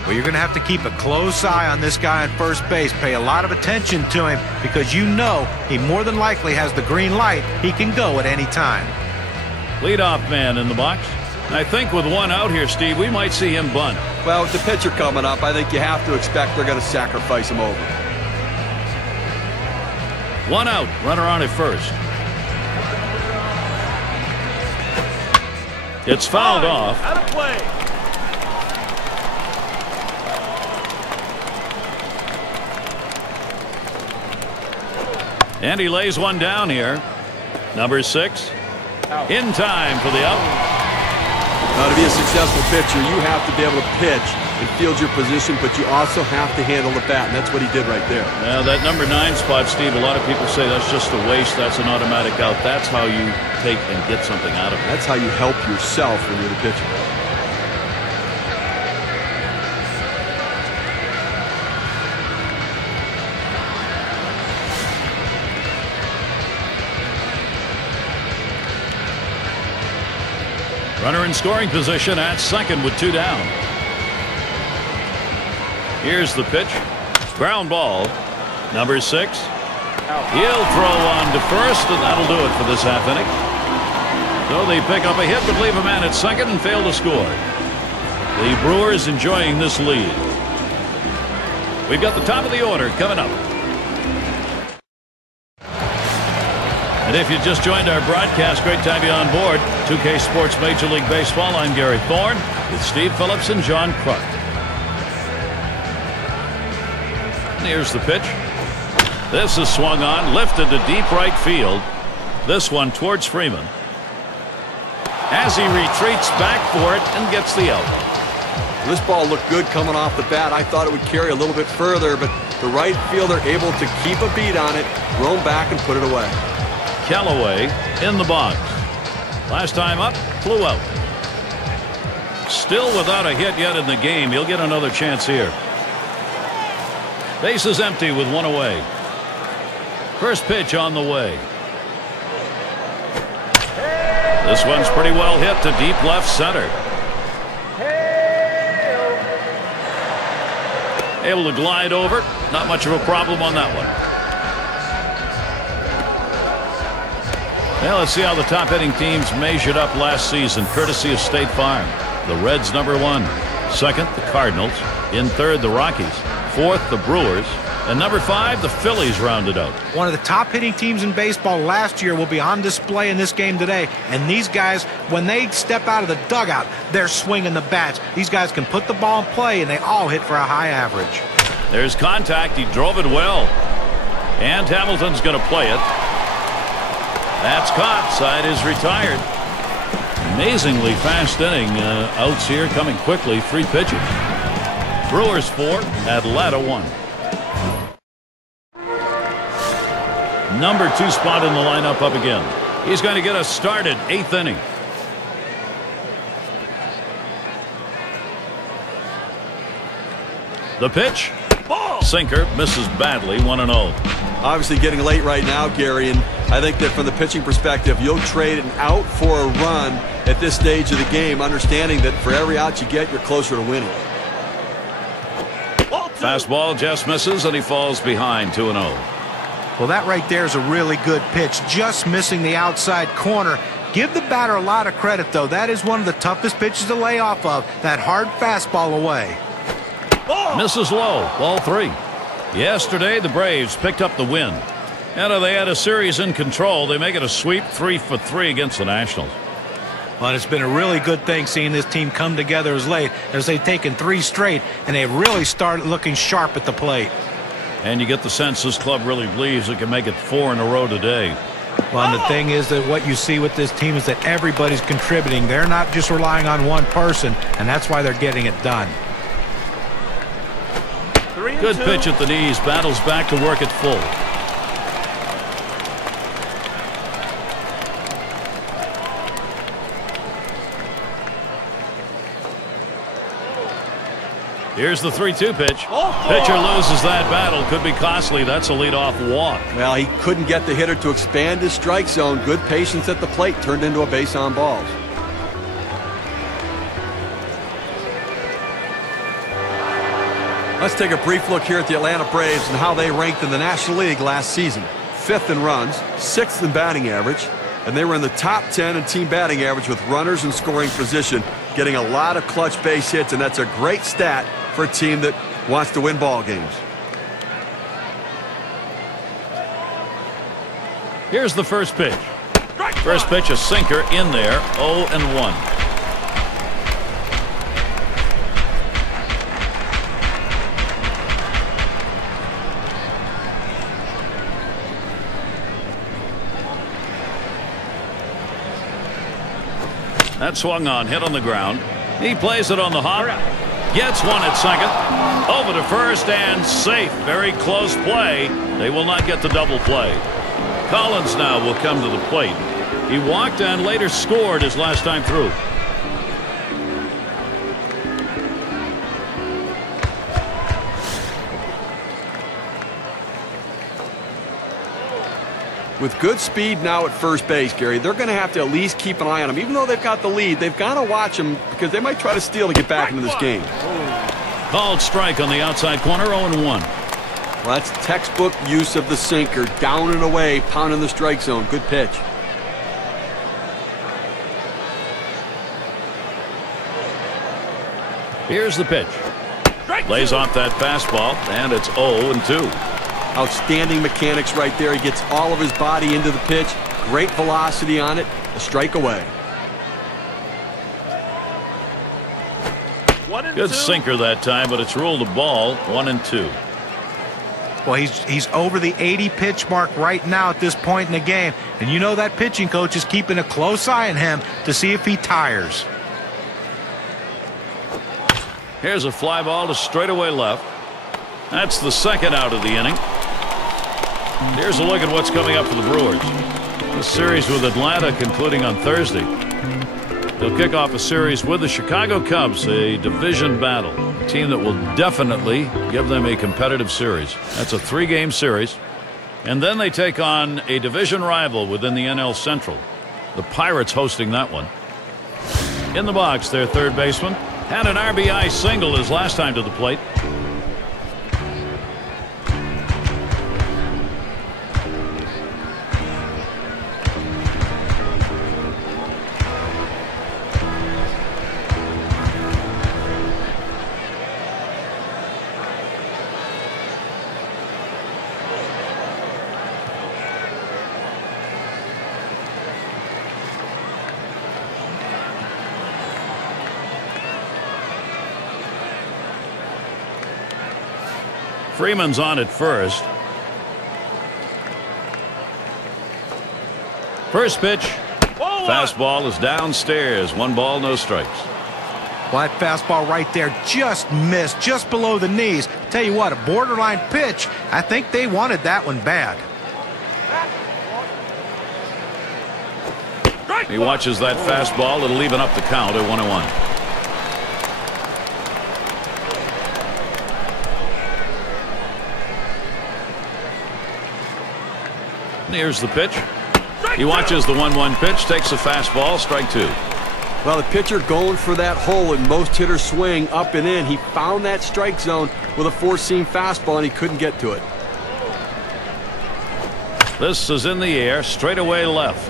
Well, you're going to have to keep a close eye on this guy on first base. Pay a lot of attention to him because you know he more than likely has the green light. He can go at any time. Leadoff man in the box. I think with 1 out here, Steve, we might see him bunt. Well, with the pitcher coming up, I think you have to expect they're going to sacrifice him over. 1 out. Runner on at first. It's fouled off. Out of play. And he lays one down here. Number 6. In time for the out. Now, to be a successful pitcher, you have to be able to pitch and field your position, but you also have to handle the bat, and that's what he did right there. Now, that number 9 spot, Steve, a lot of people say that's just a waste. That's an automatic out. That's how you take and get something out of it. That's how you help yourself when you're the pitcher. Runner in scoring position at second with 2 down. Here's the pitch. Ground ball. Number 6. He'll throw on to first, and that'll do it for this half inning. So they pick up a hit but leave a man at second and fail to score. The Brewers enjoying this lead. We've got the top of the order coming up. And if you just joined our broadcast, great to have you on board. 2K Sports Major League Baseball. I'm Gary Thorne with Steve Phillips and John Kruk. Here's the pitch. This is swung on, lifted to deep right field. This one towards Freeman. As he retreats back for it and gets the out. This ball looked good coming off the bat. I thought it would carry a little bit further, but the right fielder able to keep a beat on it, roam back and put it away. Callaway in the box. Last time up, flew out. Still without a hit yet in the game. He'll get another chance here. Base is empty with one away. First pitch on the way. This one's pretty well hit to deep left center. Able to glide over. Not much of a problem on that one. Well, let's see how the top hitting teams measured up last season, courtesy of State Farm. The Reds, #1. Second, the Cardinals. In third, the Rockies. Fourth, the Brewers. And #5, the Phillies rounded out. One of the top hitting teams in baseball last year will be on display in this game today. And these guys, when they step out of the dugout, they're swinging the bats. These guys can put the ball in play, and they all hit for a high average. There's contact. He drove it well. And Hamilton's going to play it. That's caught. Side is retired. Amazingly fast inning. Outs here coming quickly. 3 pitches. Brewers 4, Atlanta 1. #2 spot in the lineup up again. He's going to get us started. 8th inning. The pitch. Sinker misses badly. 1-0. Obviously getting late right now, Gary, and I think that from the pitching perspective, you'll trade an out for a run at this stage of the game, understanding that for every out you get, you're closer to winning. Fastball just misses, and he falls behind. 2-0. Well, that right there is a really good pitch, just missing the outside corner. Give the batter a lot of credit, though. That is one of the toughest pitches to lay off of, that hard fastball away. Misses low. Ball 3. Yesterday, the Braves picked up the win. And they had a series in control. They make it a sweep, 3 for 3 against the Nationals. Well, it's been a really good thing seeing this team come together as late as they've taken 3 straight, and they've really started looking sharp at the plate. And you get the sense this club really believes it can make it 4 in a row today. Well, and the thing is that what you see with this team is that everybody's contributing. They're not just relying on one person, and that's why they're getting it done. Good pitch at the knees. Battles back to work at full. Here's the 3-2 pitch. Pitcher loses that battle. Could be costly. That's a leadoff walk. Well, he couldn't get the hitter to expand his strike zone. Good patience at the plate turned into a base on balls. Let's take a brief look here at the Atlanta Braves and how they ranked in the National League last season. 5th in runs, 6th in batting average, and they were in the top 10 in team batting average with runners in scoring position, getting a lot of clutch base hits, and that's a great stat for a team that wants to win ball games. Here's the first pitch. First pitch, a sinker in there. 0-1. That swung on, hit on the ground. He plays it on the hop. Gets one at second. Over to first and safe. Very close play. They will not get the double play. Collins now will come to the plate. He walked and later scored his last time through. With good speed now at first base, Gary, they're going to have to at least keep an eye on him. Even though they've got the lead, they've got to watch him because they might try to steal to get back into this game. Called strike on the outside corner, 0-1. Well, that's textbook use of the sinker, down and away, pounding the strike zone. Good pitch. Here's the pitch. Lays off that fastball, and it's 0-2. Outstanding mechanics right there. He gets all of his body into the pitch. Great velocity on it. A strike away. Good sinker that time, but it's ruled a ball. 1-2. Well, he's over the 80 pitch mark right now at this point in the game. And you know that pitching coach is keeping a close eye on him to see if he tires. Here's a fly ball to straightaway left. That's the second out of the inning. Here's a look at what's coming up for the Brewers. The series with Atlanta concluding on Thursday. They'll kick off a series with the Chicago Cubs, a division battle. A team that will definitely give them a competitive series. That's a 3-game series. And then they take on a division rival within the NL Central. The Pirates hosting that one. In the box, their third baseman had an RBI single his last time to the plate. Freeman's on at first. First pitch. Fastball is downstairs. 1 ball, no strikes. Well, that fastball right there just missed, just below the knees. Tell you what, a borderline pitch. I think they wanted that one bad. He watches that fastball. It'll even up the count at 1-1. Here's the pitch. He watches the 1-1 pitch, takes a fastball, strike 2. Well, the pitcher going for that hole and most hitters swing up and in. He found that strike zone with a 4-seam fastball and he couldn't get to it. This is in the air, straight away left.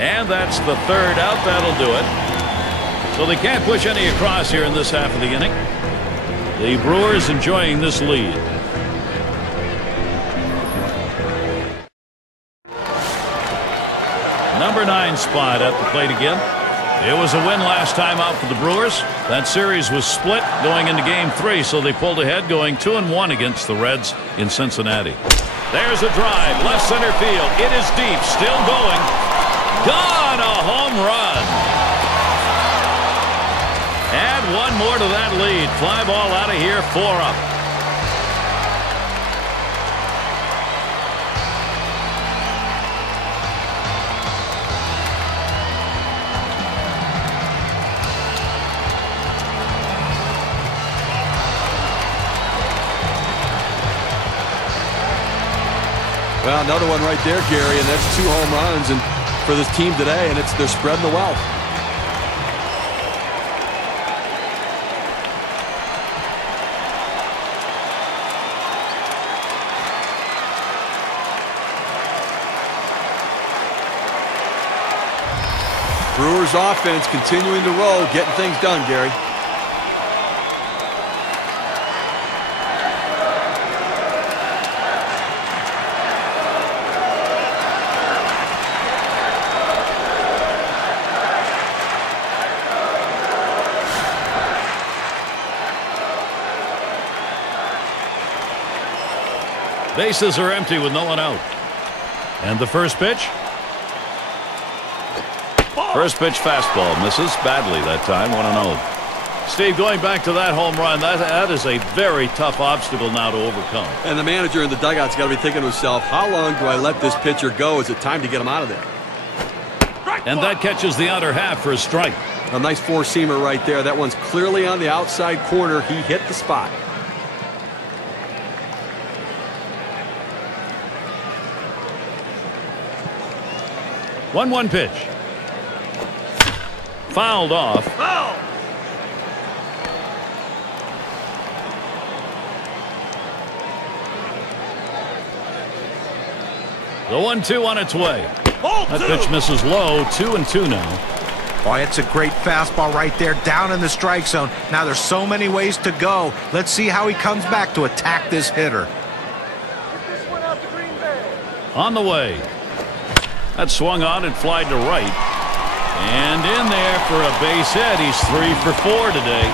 And that's the third out. That'll do it. So they can't push any across here in this half of the inning. The Brewers enjoying this lead. Number 9 spot at the plate again. It was a win last time out for the Brewers. That series was split going into Game 3, so they pulled ahead going 2-1 against the Reds in Cincinnati. There's a drive, left center field. It is deep, still going. Gone, a home run. Add one more to that lead. Fly ball out of here, 4 up. Well, another one right there, Gary, and that's 2 home runs and for this team today, and they're spreading the wealth. Brewers offense continuing to roll, getting things done, Gary. Bases are empty with no one out. And the first pitch. First pitch fastball misses badly that time. 1-0. Steve, going back to that home run, that is a very tough obstacle now to overcome. And the manager in the dugout's got to be thinking to himself, how long do I let this pitcher go? Is it time to get him out of there? And that catches the outer half for a strike. A nice 4-seamer right there. That one's clearly on the outside corner. He hit the spot. One pitch. Fouled off. The 1-2 on its way. That pitch misses low. 2-2 now. Boy, it's a great fastball right there down in the strike zone. Now there's so many ways to go. Let's see how he comes back to attack this hitter. On the way. That swung on and flied to right. And in there for a base hit. He's 3 for 4 today.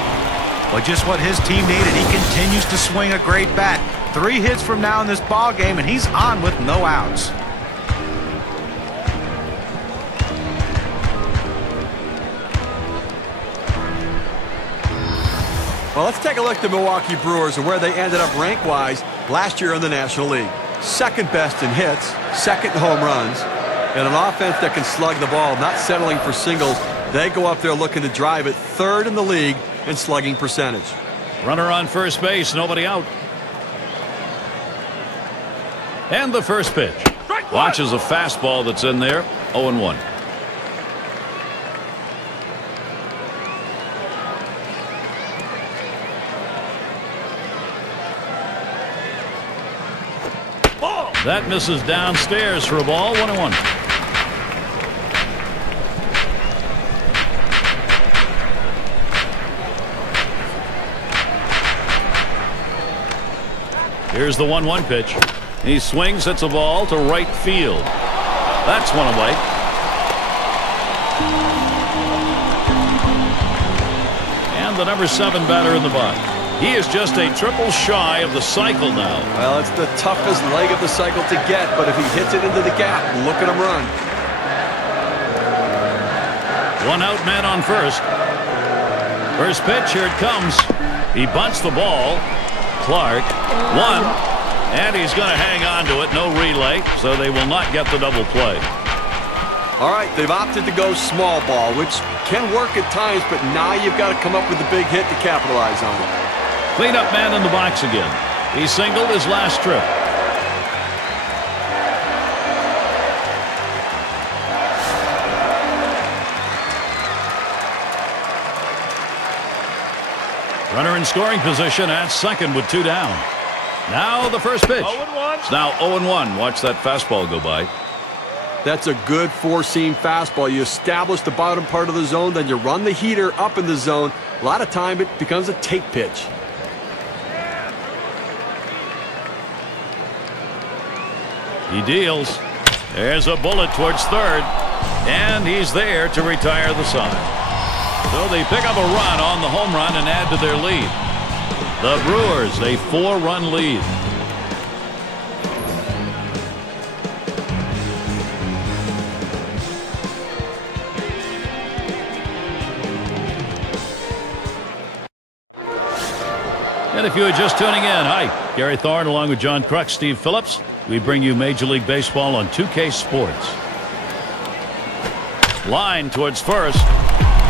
Well, just what his team needed. He continues to swing a great bat. 3 hits from now in this ball game, and he's on with no outs. Well, let's take a look at the Milwaukee Brewers and where they ended up rank-wise last year in the National League. Second best in hits, second in home runs, and an offense that can slug the ball, not settling for singles. They go up there looking to drive it, third in the league in slugging percentage. Runner on first base, nobody out. And the first pitch. Watches a fastball that's in there, 0-1. That misses downstairs for a ball, 1-1. Here's the 1-1 pitch. He swings, hits a ball to right field. That's one away. And the number 7 batter in the box. He is just a triple shy of the cycle now. Well, it's the toughest leg of the cycle to get, but if he hits it into the gap, look at him run. 1 out, man on first. First pitch, here it comes. He bunts the ball. Clark, 1, and he's going to hang on to it. No relay, so they will not get the double play. All right, they've opted to go small ball, which can work at times, but now you've got to come up with a big hit to capitalize on it. Cleanup man in the box again. He singled his last trip. Runner in scoring position at second with 2 down. Now the first pitch. It's now 0-1. Watch that fastball go by. That's a good four-seam fastball. You establish the bottom part of the zone, then you run the heater up in the zone. A lot of time it becomes a take pitch. He deals. There's a bullet towards third. And he's there to retire the side. So they pick up a run on the home run and add to their lead. The Brewers, a 4-run lead. And if you are just tuning in, hi, Gary Thorne along with John Crux, Steve Phillips. We bring you Major League Baseball on 2K Sports. Line towards first.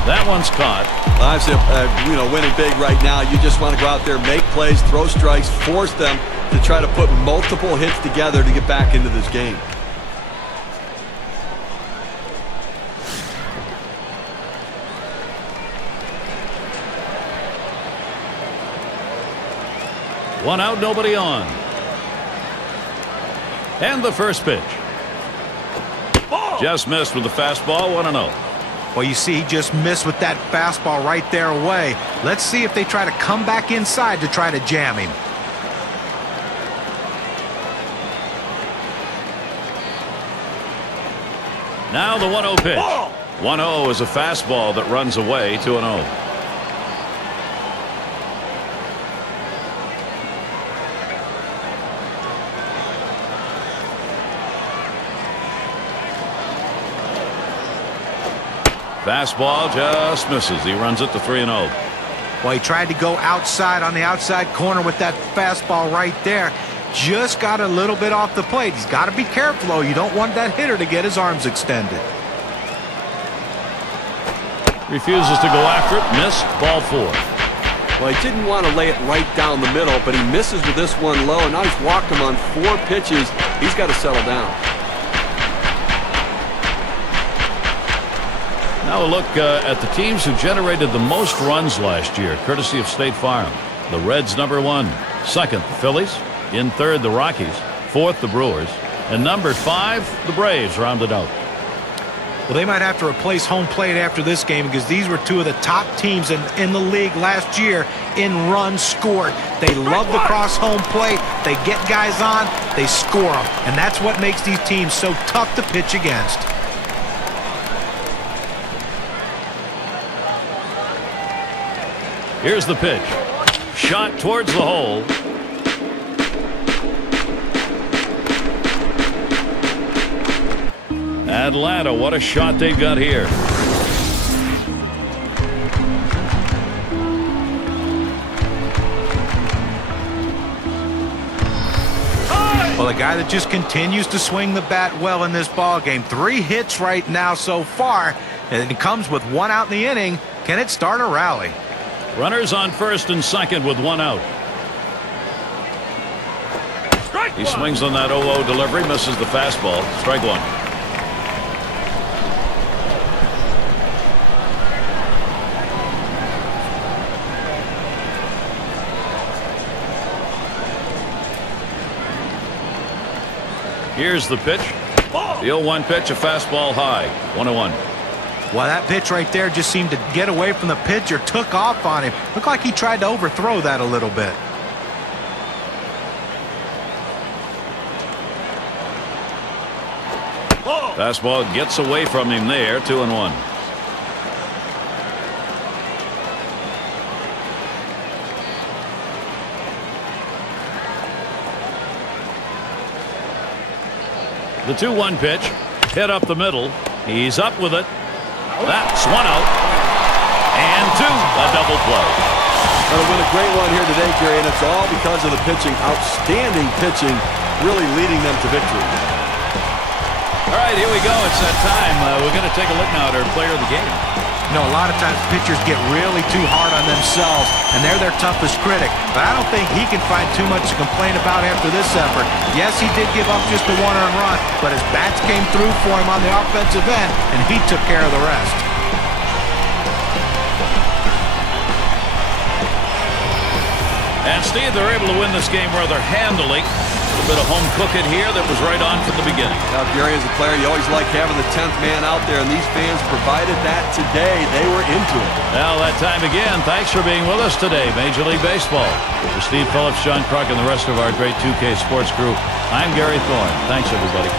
That one's caught. Well, winning big right now. You just want to go out there, make plays, throw strikes, force them to try to put multiple hits together to get back into this game. One out, nobody on. And the first pitch. Just missed with the fastball, 1-0. Well, you see, he just missed with that fastball right there away. Let's see if they try to come back inside to try to jam him. Now the 1-0 pitch. 1-0 is a fastball that runs away, 2-0. Fastball just misses. He runs it to 3-0. Well, he tried to go outside on the outside corner with that fastball right there. Just got a little bit off the plate. He's got to be careful, though. You don't want that hitter to get his arms extended. Refuses to go after it. Missed. Ball 4. Well, he didn't want to lay it right down the middle, but he misses with this one low, and now he's walked him on 4 pitches. He's got to settle down. Now a look at the teams who generated the most runs last year, courtesy of State Farm. The Reds, number 1. Second, the Phillies. In third, the Rockies. Fourth, the Brewers. And number 5, the Braves rounded out. Well, they might have to replace home plate after this game because these were two of the top teams in the league last year in runs scored. They love the cross home plate. They get guys on. They score them. And that's what makes these teams so tough to pitch against. Here's the pitch. Shot towards the hole. Atlanta, what a shot they've got here. Well, a guy that just continues to swing the bat well in this ball game. 3 hits right now so far, and it comes with 1 out in the inning. Can it start a rally? Runners on first and second with 1 out. He swings on that 0-0 delivery, misses the fastball. Strike 1. Here's the pitch. The 0-1 pitch, a fastball high. 1-1. Well, that pitch right there just seemed to get away from the pitcher, took off on him. Looked like he tried to overthrow that a little bit. Fastball gets away from him there. 2-1. The 2-1 pitch hit up the middle. He's up with it. That's 1 out. And 2. A double play. Going to win a great one here today, Gary, and it's all because of the pitching. Outstanding pitching, really leading them to victory. All right, here we go. It's that time. We're going to take a look now at our player of the game. You know, a lot of times pitchers get really too hard on themselves, and they're their toughest critic. But I don't think he can find too much to complain about after this effort. Yes, he did give up just a 1-earned run, but his bats came through for him on the offensive end, and he took care of the rest. And Steve, they're able to win this game rather handily. A little bit of home cooking here that was right on from the beginning. Now, Gary, as a player, you always like having the 10th man out there, and these fans provided that today. They were into it. Now, that time again, thanks for being with us today, Major League Baseball. For Steve Phillips, John Kruk, and the rest of our great 2K Sports crew, I'm Gary Thorne. Thanks, everybody.